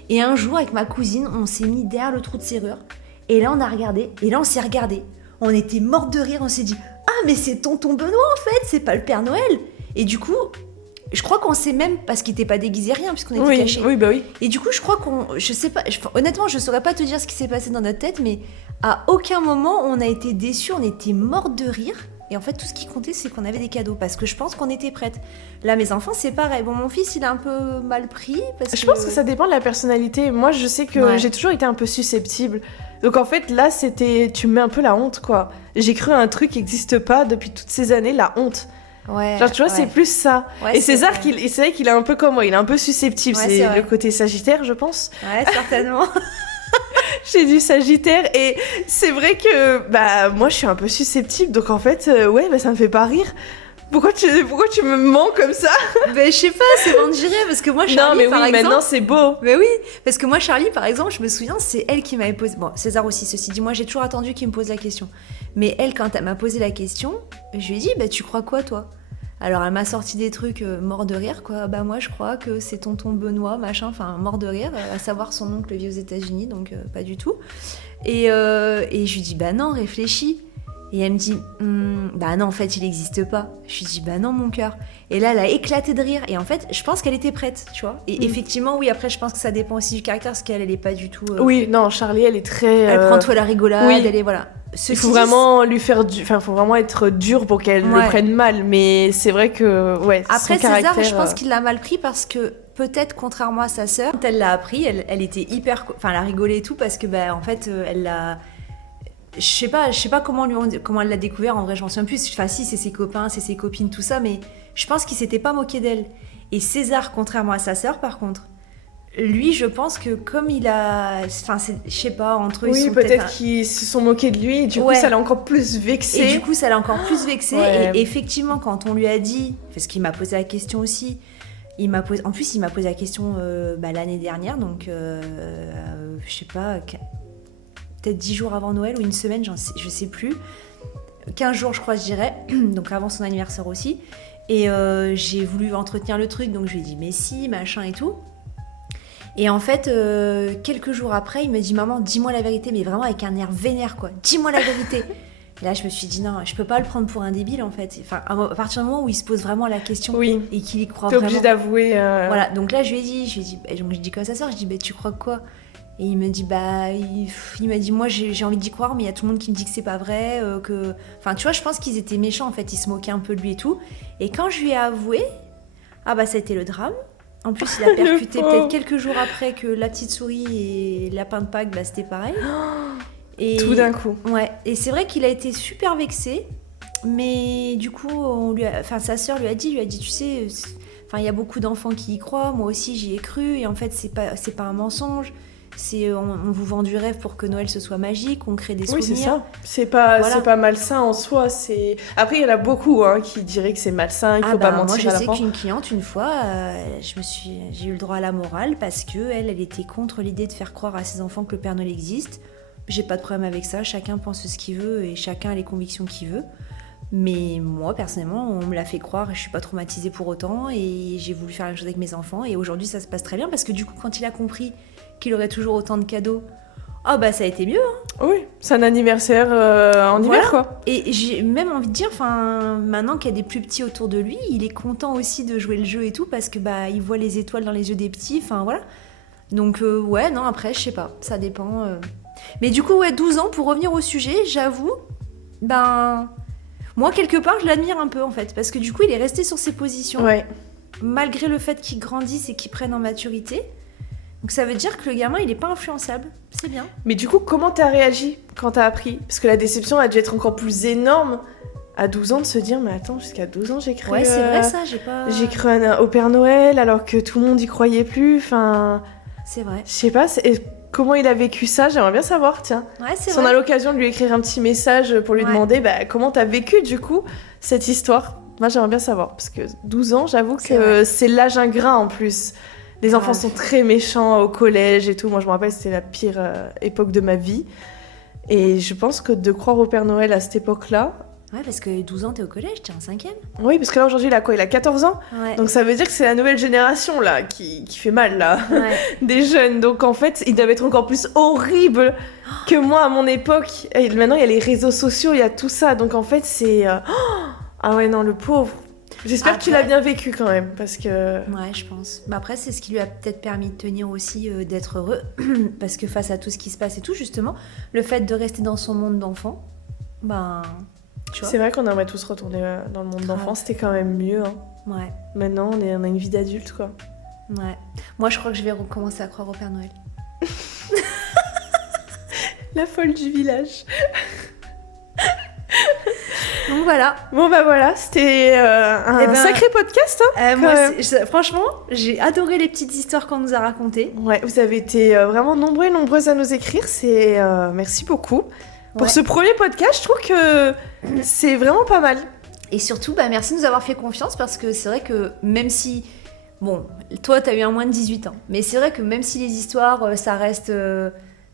Et un jour avec ma cousine on s'est mis derrière le trou de serrure Et là, on a regardé, et là, on s'est regardé. On était morts de rire, on s'est dit « Ah, mais c'est tonton Benoît, en fait, c'est pas le Père Noël !» Et du coup, je crois qu'on sait même, parce qu'il était pas déguisé rien, puisqu'on était cachés. Oui, bah oui. Et du coup, je crois je sais pas, honnêtement, je saurais pas te dire ce qui s'est passé dans notre tête, mais à aucun moment, on a été déçus, on était morts de rire. Et en fait, tout ce qui comptait, c'est qu'on avait des cadeaux, parce que je pense qu'on était prêtes. Là, mes enfants, c'est pareil. Bon, mon fils, il a un peu mal pris, Je pense que ça dépend de la personnalité. Moi, je sais que j'ai toujours été un peu susceptible. Donc en fait, là, tu me mets un peu la honte, quoi. J'ai cru à un truc qui n'existe pas depuis toutes ces années, la honte. Ouais, genre, tu vois, c'est plus ça. Ouais, et César, c'est vrai qu'il est un peu comme moi, il est un peu susceptible. Ouais, c'est le côté Sagittaire, je pense. Ouais, certainement. J'ai du Sagittaire et c'est vrai que bah moi je suis un peu susceptible, donc en fait ça me fait pas rire. Pourquoi tu me mens comme ça? Ben, je sais pas, c'est bon de gérer, parce que moi, Charlie, non, mais par oui, exemple... maintenant c'est beau. Mais oui, parce que moi, Charlie, par exemple, je me souviens, c'est elle qui m'avait posé... Bon, César aussi, ceci dit, moi, j'ai toujours attendu qu'il me pose la question. Mais elle, quand elle m'a posé la question, je lui ai dit, bah, tu crois quoi, toi? Alors, elle m'a sorti des trucs morts de rire, quoi. Bah, moi, je crois que c'est tonton Benoît, machin, enfin, mort de rire, à savoir son oncle vit aux États-Unis, donc pas du tout. Et je lui dis, bah non, réfléchis. Et elle me dit, bah non, en fait, il n'existe pas. Je lui dis, bah non, mon cœur. Et là, elle a éclaté de rire. Et en fait, je pense qu'elle était prête, tu vois. Et effectivement, oui, après, je pense que ça dépend aussi du caractère, parce qu'elle, elle est pas du tout... Oui, non, Charlie, elle est très... Elle prend tout à la rigolade, oui. elle est... Voilà. Il faut vraiment lui faire faut vraiment être dur pour qu'elle le prenne mal. Mais c'est vrai que, après, son caractère... César, je pense qu'il l'a mal pris parce que, peut-être, contrairement à sa sœur, quand elle l'a appris, elle était hyper... Enfin, elle a rigolé et tout, parce que, bah, en fait, elle l'a... Je sais pas comment elle l'a découvert, en vrai, j'en souviens plus. Enfin, si, c'est ses copains, c'est ses copines, tout ça, mais je pense qu'il s'était pas moqué d'elle. Et César, contrairement à sa sœur, par contre, lui, je pense que comme il a... Enfin, je sais pas, entre eux, ils sont peut-être qu'ils se sont moqués de lui, et du coup, ça l'a encore plus vexé. Et du coup, ça l'a encore plus vexé. Et effectivement, quand on lui a dit... Parce qu'il m'a posé la question aussi... En plus, il m'a posé la question l'année dernière, donc je sais pas... peut-être 10 jours avant Noël ou une semaine, je sais plus. 15 jours, je crois, je dirais. Donc avant son anniversaire aussi. Et j'ai voulu entretenir le truc, donc je lui ai dit, mais si, machin et tout. Et en fait, quelques jours après, il me dit, maman, dis-moi la vérité, mais vraiment avec un air vénère, quoi. Dis-moi la vérité. Et là, je me suis dit, non, je peux pas le prendre pour un débile, en fait. Enfin, à partir du moment où il se pose vraiment la question et qu'il y croit vraiment. T'es obligé d'avouer. Voilà, donc là, je lui ai dit, donc je dis comme ça sort, je dis, bah, tu crois quoi? Et il me dit, bah, il m'a dit, moi j'ai envie d'y croire, mais il y a tout le monde qui me dit que c'est pas vrai, que... Enfin, tu vois, je pense qu'ils étaient méchants, en fait, ils se moquaient un peu de lui et tout. Et quand je lui ai avoué, ah bah, ça a été le drame. En plus, il a percuté peut-être quelques jours après que la petite souris et le lapin de Pâques, bah, c'était pareil. Et, tout d'un coup. Ouais, et c'est vrai qu'il a été super vexé, mais du coup, sa sœur lui a dit, tu sais, il y a beaucoup d'enfants qui y croient, moi aussi j'y ai cru, et en fait, c'est pas un mensonge. On vous vend du rêve pour que Noël ce soit magique, on crée des souvenirs. Oui, c'est ça. C'est pas malsain en soi. Après, il y en a beaucoup qui diraient que c'est malsain, qu'il faut pas mentir à l'enfant. Moi, je sais qu'une cliente, une fois, j'ai eu le droit à la morale parce que elle était contre l'idée de faire croire à ses enfants que le Père Noël existe. J'ai pas de problème avec ça. Chacun pense ce qu'il veut et chacun a les convictions qu'il veut. Mais moi, personnellement, on me l'a fait croire et je suis pas traumatisée pour autant. Et j'ai voulu faire la même chose avec mes enfants. Et aujourd'hui, ça se passe très bien parce que du coup, quand il a compris qu'il aurait toujours autant de cadeaux, oh bah ça a été mieux. Hein. Oui, c'est un anniversaire en hiver, quoi. Et j'ai même envie de dire, maintenant qu'il y a des plus petits autour de lui, il est content aussi de jouer le jeu et tout parce que bah il voit les étoiles dans les yeux des petits. Enfin voilà. Donc non, après je sais pas, ça dépend. Mais du coup 12 ans, pour revenir au sujet, j'avoue, moi quelque part je l'admire un peu en fait parce que du coup il est resté sur ses positions. Ouais. Malgré le fait qu'il grandisse et qu'il prenne en maturité. Donc ça veut dire que le gamin, il est pas influençable. C'est bien. Mais du coup, comment t'as réagi quand t'as appris? Parce que la déception a dû être encore plus énorme à 12 ans de se dire, mais attends, jusqu'à 12 ans, j'ai cru... Ouais, c'est vrai ça, j'ai cru au Père Noël alors que tout le monde y croyait plus, enfin... C'est vrai. Je sais pas, comment il a vécu ça, j'aimerais bien savoir, tiens. Ouais, c'est vrai. Si on a l'occasion de lui écrire un petit message pour lui demander comment t'as vécu, du coup, cette histoire. Moi, j'aimerais bien savoir, parce que 12 ans, j'avoue que c'est l'âge ingrat en plus. Les enfants sont très méchants au collège et tout. Moi, je me rappelle, c'était la pire époque de ma vie. Et je pense que de croire au Père Noël à cette époque-là, Ouais, parce que 12 ans, t'es au collège, t'es en 5e. Oui, parce que là, aujourd'hui, il a quoi? Il a 14 ans? Ouais. Donc ça veut dire que c'est la nouvelle génération, là, qui fait mal, là, Ouais. des jeunes. Donc en fait, ils doivent être encore plus horribles que moi à mon époque. Et maintenant, il y a les réseaux sociaux, il y a tout ça. Donc en fait, c'est... Ah ouais, non, le pauvre. J'espère que tu l'as bien vécu quand même, parce que... Ouais, je pense. Mais après, c'est ce qui lui a peut-être permis de tenir aussi, d'être heureux. Parce que face à tout ce qui se passe et tout, justement, le fait de rester dans son monde d'enfant, ben... Tu vois. C'est vrai qu'on aimerait tous retourner dans le monde d'enfant, c'était quand même mieux. Hein. Ouais. Maintenant, on a une vie d'adulte, quoi. Ouais. Moi, je crois que je vais recommencer à croire au Père Noël. La folle du village. Donc voilà. Bon bah voilà, c'était un sacré podcast. Hein, Moi, franchement, j'ai adoré les petites histoires qu'on nous a racontées. Ouais, vous avez été vraiment nombreux et nombreuses à nous écrire. Merci beaucoup. Pour ce premier podcast, je trouve que c'est vraiment pas mal. Et surtout, merci de nous avoir fait confiance parce que c'est vrai que même si... Bon, toi, t'as eu un moins de 18 ans. Mais c'est vrai que même si les histoires, ça reste...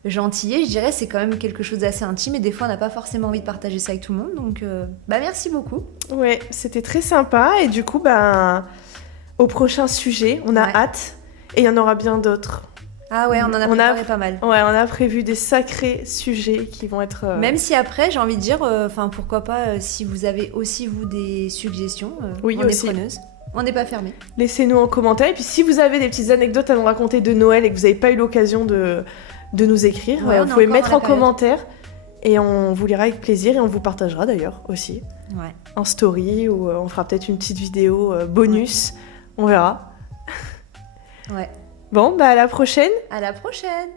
gentillet, je dirais, c'est quand même quelque chose d'assez intime et des fois on n'a pas forcément envie de partager ça avec tout le monde, donc merci beaucoup. Ouais, c'était très sympa et du coup au prochain sujet, on a hâte et il y en aura bien d'autres. Ah ouais, on en a préparé pas mal. Ouais, on a prévu des sacrés sujets qui vont être... Même si après, j'ai envie de dire, pourquoi pas, si vous avez aussi vous des suggestions, oui, on est preneuse. On n'est pas fermé. Laissez-nous en commentaire et puis si vous avez des petites anecdotes à nous raconter de Noël et que vous n'avez pas eu l'occasion de nous écrire, vous pouvez mettre en commentaire et on vous lira avec plaisir et on vous partagera d'ailleurs aussi en story ou on fera peut-être une petite vidéo bonus, on verra. Ouais. Bon, à la prochaine. À la prochaine.